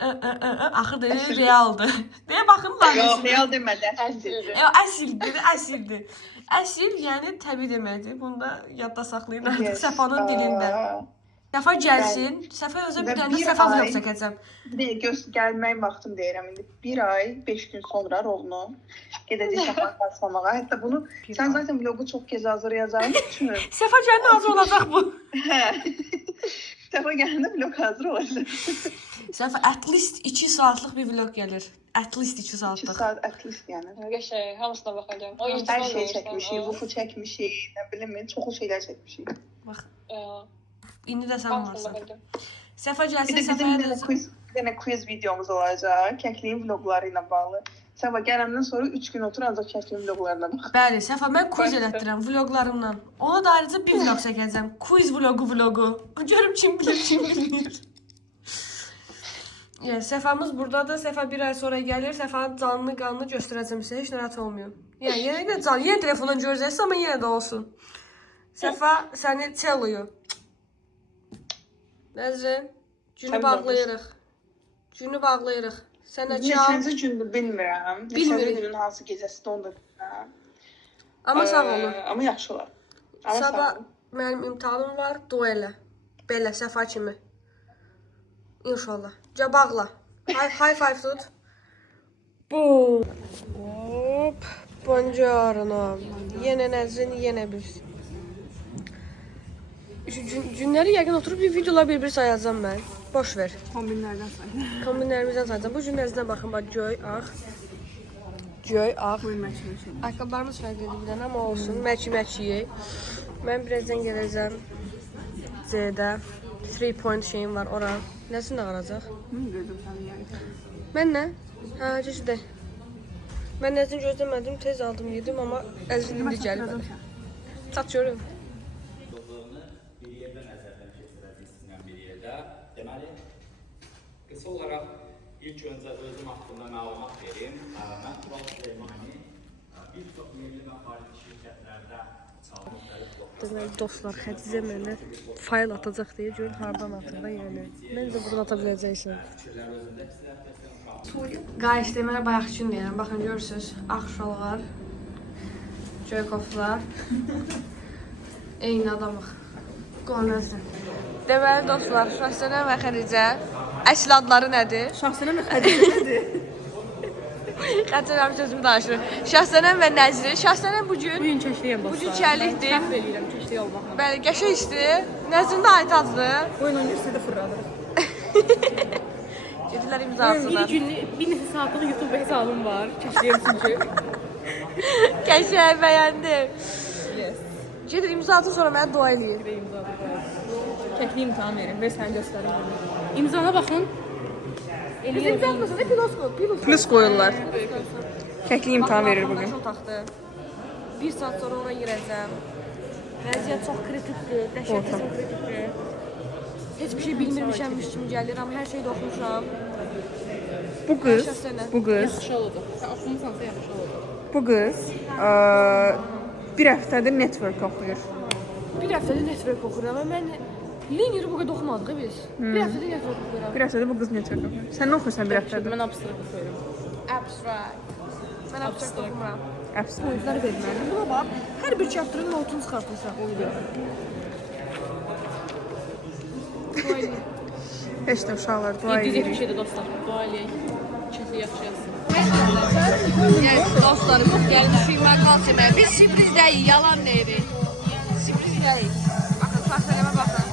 axır deyir, realdır. Deyə baxın Yox, danışın. real demədi, əsildir. Əsildir, əsildir. Əsil, yəni təbii deməkdir. Bunu da yadda saxlayın artıq Yes. Səfanın dilində. Səfa gəlsin. Səfa özə bir Və dənə bir Səfa ay- vlog çəkəcəm. Gəlmək vaxtım deyirəm indi. Bir ay, 5 gün sonra rolunu gedəcək Səfa qarşılamağa. Hətta bunu sən zaten vlogu çox gec hazırlayacağın üçün. Səfa gələn hazır olacaq bu. Hə. Səfa gələndə vlog hazır olacaq. Səfa at least 2 saatlıq bir vlog gəlir. At least 2 2 saatlıq. saat at least yəni. Qəşəng, hamısına baxacağam. O Hər şey çəkmişik, vufu çəkmişik, nə bilim, çoxu şeylər çəkmişik. Bax, Hamısına indi də sən varsan. baxacağam. Səfa Bir gəlsin, də bizim Səfaya bir dənə da quiz videomuz olacaq. Kəkliyin vloqları ilə bağlı. Səfa gələndən sonra 3 gün otur ancaq kəkliyin vloqlarına bax. Bəli, Səfa mən quiz elətdirəm vloqlarımla. Ona da ayrıca bir vlog çəkəcəm. Quiz vlogu. Görüm kim bilir, kim bilmir. Yəni Səfamız burdadır. Səfa bir ay sonra gəlir. Səfanın canlı qanını göstərəcəm sizə. Heç narahat olmayın. Yəni yenə də can, yenə telefondan görəcəksiniz, amma yenə də olsun. Səfa səni çeluyor. Nəzrin, günü Sən bağlayırıq. Günü bağlayırıq. Sənə çal. Neçənci gündür bilmirəm. Bilmirik. Neçənci günün hansı gecəsində onu da bilmirəm. Amma sağ olun. Amma yaxşı olar. Amma sağ Sabah olun. mənim imtahanım var, dua elə. Belə Səfa kimi. İnşallah. Cabaqla. High five tut. Boom. Hop. Buongiorno. Yenə Nəzrin, yenə biz. Şu günləri yəqin oturub bir videolar bir sayacağam mən. Boş ver. Kombinlərdən sayın. Kombinlərimizdən sayacağım. Bu günlərinizdən baxın, bax göy, ağ. Göy, ağ. Bölməklə. Ayaqqabılarımız fərqlidir bir dənə, amma olsun. Məki-məkiyi. Mən birazdan gələcəm. C-də 3 point şeyim var ora. Nəsində qalacaq? Gördüm səni yəni. Mən nə? Hə, keçdi. Mən nəzin gözləmədim, tez aldım, yedim, amma əzim indi gəlmədi. Çat görüm. Bir yerdə nəzərdən keçirəcəksiniz bir yerdə. Deməli, qısa olaraq ilk öncə özüm haqqında məlumat verim. Mən Tural Süleymani, bir çox yerli və xarici şirkətlərdə müxtəlif Deməli, dostlar, Xədicə mənə fayl atacaq deyə görün hardan atır da yəni. Məncə buradan ata biləcəksən. Qayış, deməli, bayaq üçün deyirəm. Baxın, görürsünüz, ağ şalvar, Joykoflar. Eyni adamıq. Qonazdır. Deməli, dostlar, Şahsənə və Xədicə əsl adları nədir? Şahsənə mi Xədicə nədir? Qaçıram sözümü danışırım. Şahsənəm və Nəzrin. Şahsənəm bu gün Bugün keşliyəm dostlar. Bu gün çərlikdir. Səhv eləyirəm keşliyə olmaqla. bəli qəşəng işdir. Nəzrin də aytazdır. Oyun oynayırsa da fırladır. Gedirlər Bir imzasınlar. günlük, bir neçə saatlıq YouTube hesabım var. Keşliyəm çünki. Qəşəng bəyəndim. Yes. Gedir imzasını sonra mənə dua eləyir. Kəkli imtahan verin və sən göstərin. İmzana baxın. Biz imzatmasın da pilos koy. Plus qoyurlar. Kəkli imtahan verir bugün. Otaqda. 1 saat sonra ora girəcəm. Vəziyyət çox kritikdir. Dəhşətli kritikdir. Heç bir şey bilmirmişəmmiş kimi gəlir, amma hər şeyi də oxumuşam. Bu qız, bu qız, Yaxşı oldu. Sən oxumusansa yaxşı oldu. bu qız bir həftədir network oxuyur. Bir həftədə network oxuyuram və mən linear bu qədər oxumadıq biz. Bir həftədə network oxuyuram. Bir həftədir bu qız network oxuyur. Sən nə oxuyursan bir həftədir? Mən abstrakt oxuyuram. Abstract. Mən abstract oxumuram. Abstract. Notlar verməliyim. Buna bax, hər bir chapterın notunu çıxartmışam. Heç də uşaqlar dua Düzək bir edir. şeydir dostlar. Dua eləyək. Keşli yaxşı yazsın. Dostlarım, gəlmişik məqal çəməyə. Biz sürprizdəyik, yalan deyirik. Sürprizdəyik. Baxın, pasələmə baxın.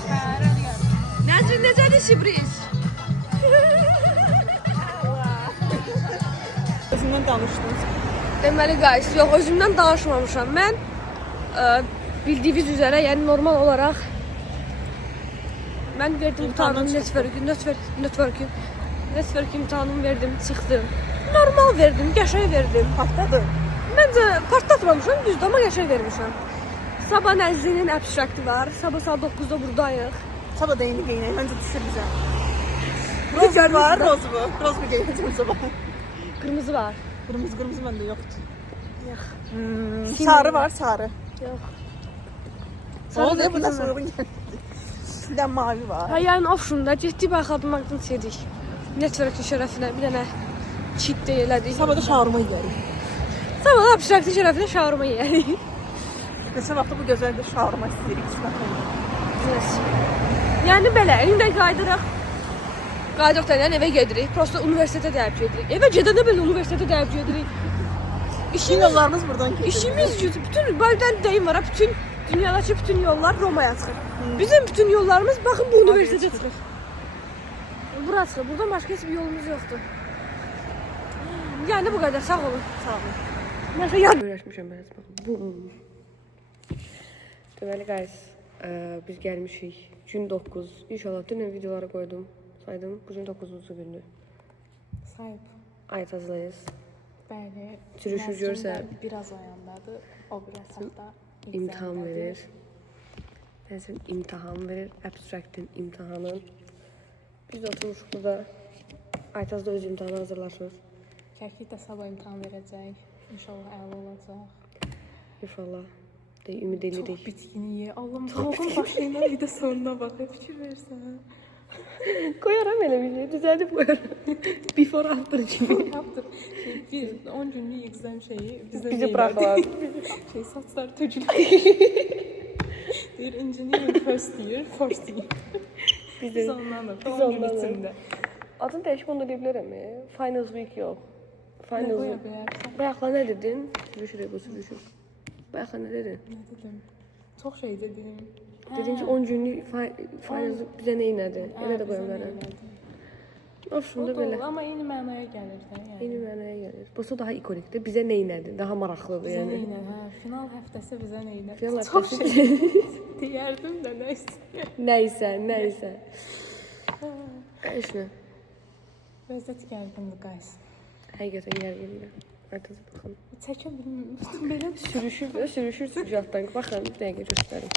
Nəzrin, necədir sürpriz? Özündən danışdınız. Deməli, guys, yox, özümdən danışmamışam. Mən bildiyiniz üzərə, yəni normal olaraq mən verdim imtahanımı, network imtahanımı verdim, çıxdım. Normal verdim, qəşəng verdim. Partladı. Məncə partlatmamışam, düzdür, amma qəşəng vermişəm. Sabah Nəzrinin abstrakti var. Sabah saat 9-da buradayıq. Sabah da yeni geyinək, məncə düşür bizə. Roz var, roz bu. Roz bu geyinəcəm sabah. Qırmızı var. Qırmızı məndə yoxdur. Yox. Sarı var, sarı. Yox. Sarı da bu da soyuğun gəldi. Bir də mavi var. Ha, yəni Afşunda getdik baxalım McDonald's yedik. Networkin şərəfinə bir dənə cheat day elədik. Sabah da şaurma yeyərik. Sabah da abstraktin şərəfinə şaurma yeyərik. Neçə vaxtı bu gözəldə şaurma istəyirik. Yəni belə, indi qayıdırıq. Qayıdırıq da yəni evə gedirik. Prosta universitetə dəyib gedirik. Evə gedəndə belə universitetə dəyib gedirik. İşin yollarınız buradan keçir. İşimiz gücü, bütün böydən deyim var, bütün dünyadakı bütün yollar Romaya çıxır. Bizim bütün yollarımız baxın bu universitetə çıxır. Bura çıxır, buradan başqa heç bir yolumuz yoxdur. Yəni bu qədər, sağ olun. Sağ olun. Nəsə yad öyrəşmişəm bəs baxın. Bum. Deməli guys, biz gəlmişik. Gün 9. İnşallah dünən videoları qoydum. Saydım. Bugün 9-cu gündür. Sahib. Aytazlayız. Bəli. Sürüşü Nəzrin görsə də biraz ayandadır. O biraz da imtahan verir. Nəzrin imtahan verir. Abstract'in imtahanı. Biz də oturmuşuq burada. Aytaz da öz imtahanı hazırlaşır. Kəklik də sabah imtahan verəcək. İnşallah əla olacaq. İnşallah. De ümid edirik. Çox bitkiniyi. Allahım, vlogun başlayından bir də sonuna bax. Fikir versən. Koyaram elə bir şey. Düzəldib koyaram. Before after kimi. Yaptır. Bir 10 günlük exam şeyi Bizi bırakılar. Saçlar tökülür. Deyir engineering first year. Biz ondan da. 10 gün içində. Adını dəyişib onu da deyə bilərəm. Finals week yox. Finals Qoya week. bilərsən. Bayaqla nə dedin? Sürüşürək bu sürüşür. Bayaqla nə dedin? Nə dedim? Çox şey dedim. Dedin ki 10 günlük finals bizə nə elədi? Elə də qoya bilərəm. Aslında belə. Amma eyni mənaya gəlir də. Yəni. Eyni mənaya gəlir. Bu daha ikonikdir. Bizə nə elədi? Daha maraqlıdır Bizə yəni. nə ilə? Hə, final həftəsi bizə nə ilə? Final Çox həftəsi şey deyərdim də nə istəyirəm. Nəysə. Heç nə. Vəziyyət gərgindir, guys. Həqiqətən gərgindir. Aytazı baxın. Çəkə bilmirəm. Belə Sürüşür sıcaqdan. Baxın, bir dəqiqə göstərim.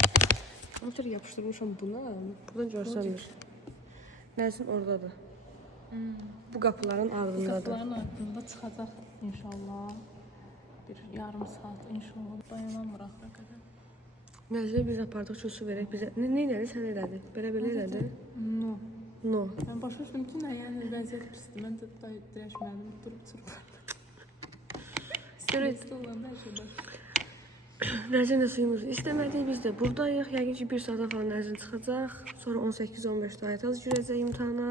Otur yapışdırmışam buna. Buradan görsənmir. Nəzin oradadır. Bu qapıların ardındadır. qapıların ardında çıxacaq inşallah. Bir yarım saat inşallah. Dayanamırıq da qədər. Nəzirə biz apardıq ki, su verək bizə. Nə elədi, sən elədi? Belə elədi? No. No. Mən başa düşdüm ki, nə yəni vəziyyət pisdir. Mən də dirəşmədim, durub. Stress olanda hər şey baş. Nəzin də suyumuz istəmədik, biz də buradayıq. Yəqin ki, 1 saata falan Nəzin çıxacaq. Sonra 18-15-də Aytaz girəcək imtahana.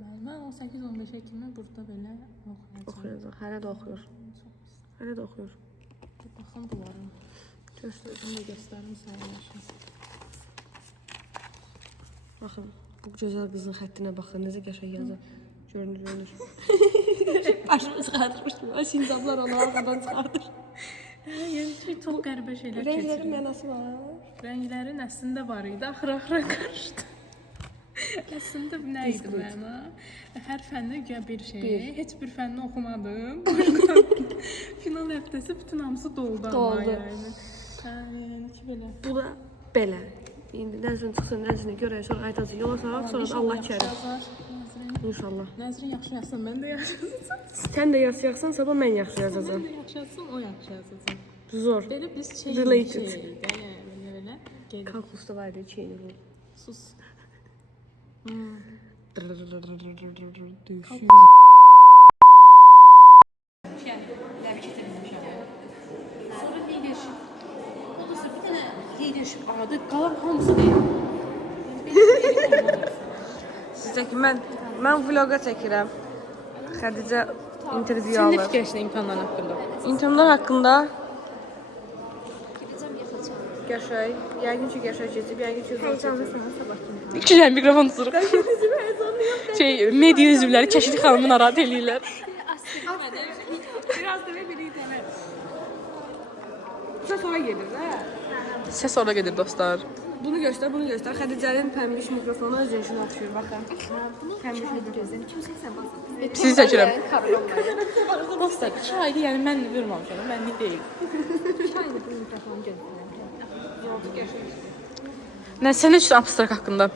Mən 18-15-ə kimi burada belə oxuyacağam. Oxuyacaq, hələ də oxuyur. Hələ də oxuyur. Baxın bunlara. Göstərdim də göstərim sayılmışım. Baxın, bu gözəl qızın xəttinə baxın, necə qəşəng yazır. Görünür. Başımı çıxartmışdım. O sincablar onu arxadan çıxardır. Yəni ki, çox qəribə şeylər Rənglərin keçirir. mənası var. Rənglərin əslində var idi, axıra qarışdı. Əslində bu nə idi məna? Hər fəndə güya bir şey. Heç bir fənni oxumadım. Final həftəsi bütün hamısı doldu. Doldu. Yəni. Yəni ki, belə. Bu da belə. İndi nəzrin çıxsın, nəzrini görək, sonra aytacı yola salaq, sonra da Allah kərim. İnşallah. Nəzrin yaxşı yazsın, mən də yaxşı yazsın. Sən də yazsın, sabah mən yaxşı yazacağam. Mən də yaxşı yazsın, o yaxşı yazsın. Zor. Belə biz şey Related. belə gedir. Kalkusda var idi, çeyini bu. Sus. Sonra leadership. O da bir dənə leadership adı qalan hamısı deyil. Sizə ki, mən vloqa çəkirəm. Xədicə intervyu Sən nə alır. fikirləşdin imtahanlar haqqında? İmtahanlar haqqında qəşəng, yəqin ki qəşəng keçib, yəqin ki zor keçib. İki dənə mikrofon tuturuq. Media üzvləri Kəşid xanımı narahat eləyirlər. Biraz da biri demə. Sonra gedir, hə? Səs orada gedir dostlar. Bunu göstər. Xədicənin pəmbiş mikrofonu öz işini oxşuyur, baxın. Pəmbiş mikrofonu. Sizi çəkirəm. Dostlar, 2 aydır, yəni mən vurmamışam, mənlik deyil. Nə sən üçün abstrakt haqqında?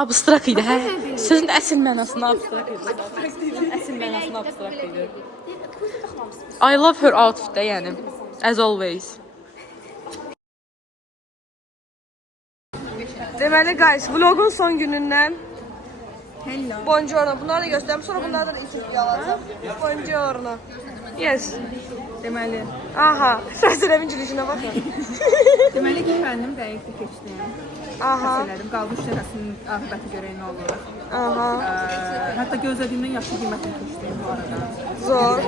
Abstrakt idi, hə? Sözün əsl mənasında abstrakt idi. Əsl mənasında abstrakt idi. I love her outfit, yəni. As always. Deməli guys, vlogun son günündən Buongiorno. Bunları da göstərim. Sonra bunlardan interview alacağım. Buongiorno. Yes. Deməli, Aha. Şəhsələmin gülüşünə baxın. deməli ki, fənnim dəqiqli keçdi. Aha. Məsələrim qalmış dənəsinin aqibəti görək nə olur. Aha. Hətta gözlədiyimdən yaxşı qiymətlə keçdi bu arada. Zor.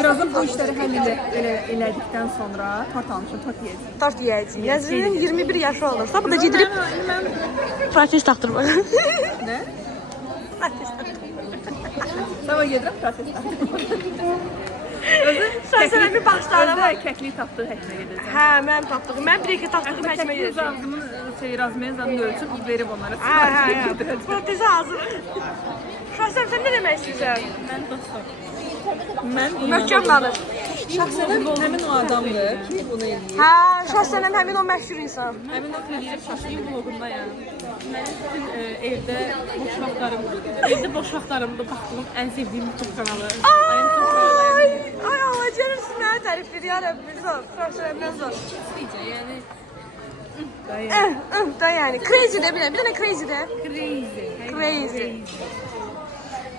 Birazdan bu işləri həll elədikdən sonra tort almışam, tort yeyəcəm. Tort yeyəcəyik. Nəzrinin 21 yaşı olursa, bu da gedirib protest taxtırmaq. Nə? Sabah gedirəm protest Şəhsələmin başlarına Özü kəklik tapdığı həkimə gedəcəm. Hə, mənim tapdığım. Mən bir iki tapdığım həkimə gedəcəm. Ağzımın razmenzanını ölçüb verib onlara. Hə. Protezi hazır. Şahsəm, sən nə demək istəyirsən? Mən Möhkəm danış. şəxsən həmin o adamdır ki, bunu eləyir. Hə, şahsənəm həmin o məşhur insan. Həmin o eləyir şaşkın vlogunda yəni. Mənim bütün evdə boş vaxtlarımda baxdığım ən sevdiyim YouTube kanalı. Ay Allah, görürsün mənə tərif edir, ya Rəbbim, zor. Şahsənəmdən zor. Yəni Da yəni, crazy də bir dənə crazy də. Crazy.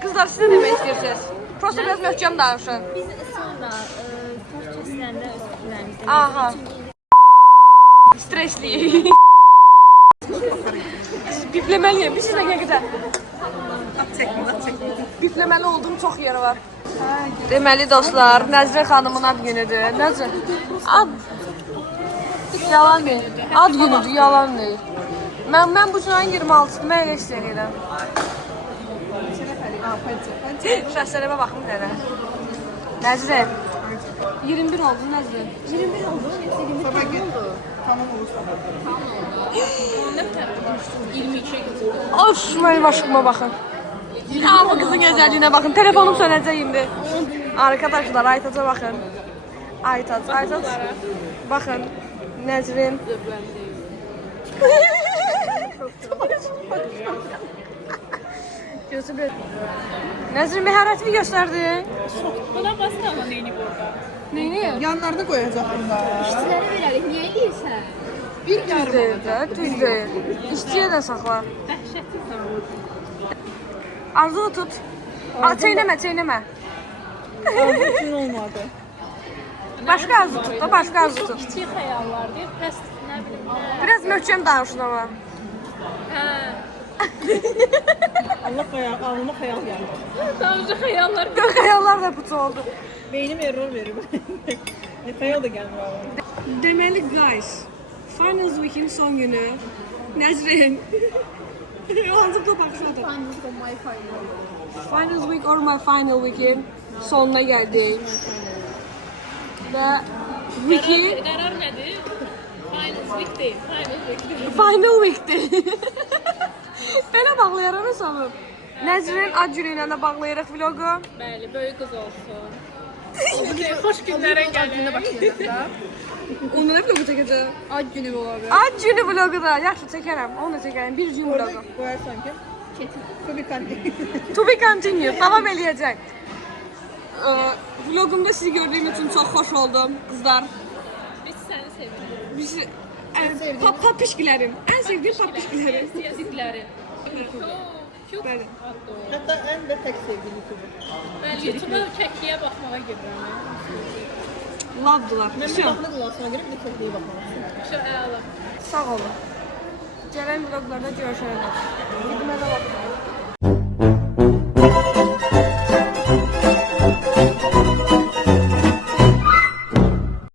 Qızlar, siz nə demək istəyirsiniz? Prosta biraz möhkəm danışın. Biz sonra tort kəsiləndə öz fikirlərimizi Aha. Stresliyik. Bifləməliyəm, bir sizə qədər. Bifləməli olduğum çox yeri var. Deməli dostlar, Nəzrin xanımın ad günüdür. Nəzrin? Yalan deyil. Ad günüdür, yalan deyil. Mən bu gün ayın 26-dır, mən elə istəyirəm. Şəhsələmə baxım mənə. Nəzrin? 21 oldu Nəzrin. 21 oldu, yoxsa 21 oldu? Tamam olur sabah. 22-yə gedir. Of, mənim aşkıma baxın. Amma qızın gözəlliyinə baxın. Telefonum sönəcək indi. Arkadaşlar, Aytaca baxın. Aytac. Baxın. Nəzrin. Gözü bir. Nəzrin məharətini göstərdin. Buna basın ama neyini burada? Neyini? Yanlarda qoyacaqdım da. İşçilərə verərik, niyə deyirsən? Bir düz deyil də, düz deyil. İşçiyə də saxla. Dəhşətli. Arzunu tut. Çeynəmə. Üçün olmadı. Başqa arzu tut da, başqa arzu tut. Kiçik xəyallar deyib, bəs nə bilim. Biraz möhkəm danışın ama. Hə. Allah ağlıma xəyal gəldi. Sadəcə xəyallar. Xəyallar da puç oldu. Beynim error verir. Xəyal da gəlmir ağlıma. Deməli guys, Finals Week'in son günü. Nəzrin. Azıqla baxışladım. Finals Week or my final week'in sonuna gəldik. Və wiki Qərar nədir? Final week deyil, final week deyil. final week'dir. Belə bağlayarıq hesabı. Nəzrin ad günü ilə də bağlayırıq vlogu. Bəli, böyük qız olsun. Xoş günlərə gəlinə başlayacaq. Onu da vlogu çəkəcək. Ad günü olar. Ad günü vlogu da yaxşı çəkərəm. Onu da çəkərəm. Bir gün vlogu. Qoyarsan ki. To be continued. To be continued. Davam eləyəcək. Vlogumda sizi gördüyüm üçün çox xoş oldum qızlar. Biz səni sevirik. Biz papişkilərim. Ən sevdiyim papişkilərim. Siyasətləri. Bəli. Hətta ən də tək sevdiğim YouTuber. Mən YouTube-a kəkliyə baxmağa gedirəm. Lavdılar. Mən baxlı qulağına görə bir təkliyə baxmalısın. Şu əla. Sağ olun. Gələn vloglarda görüşənlər. Vidimə də baxın.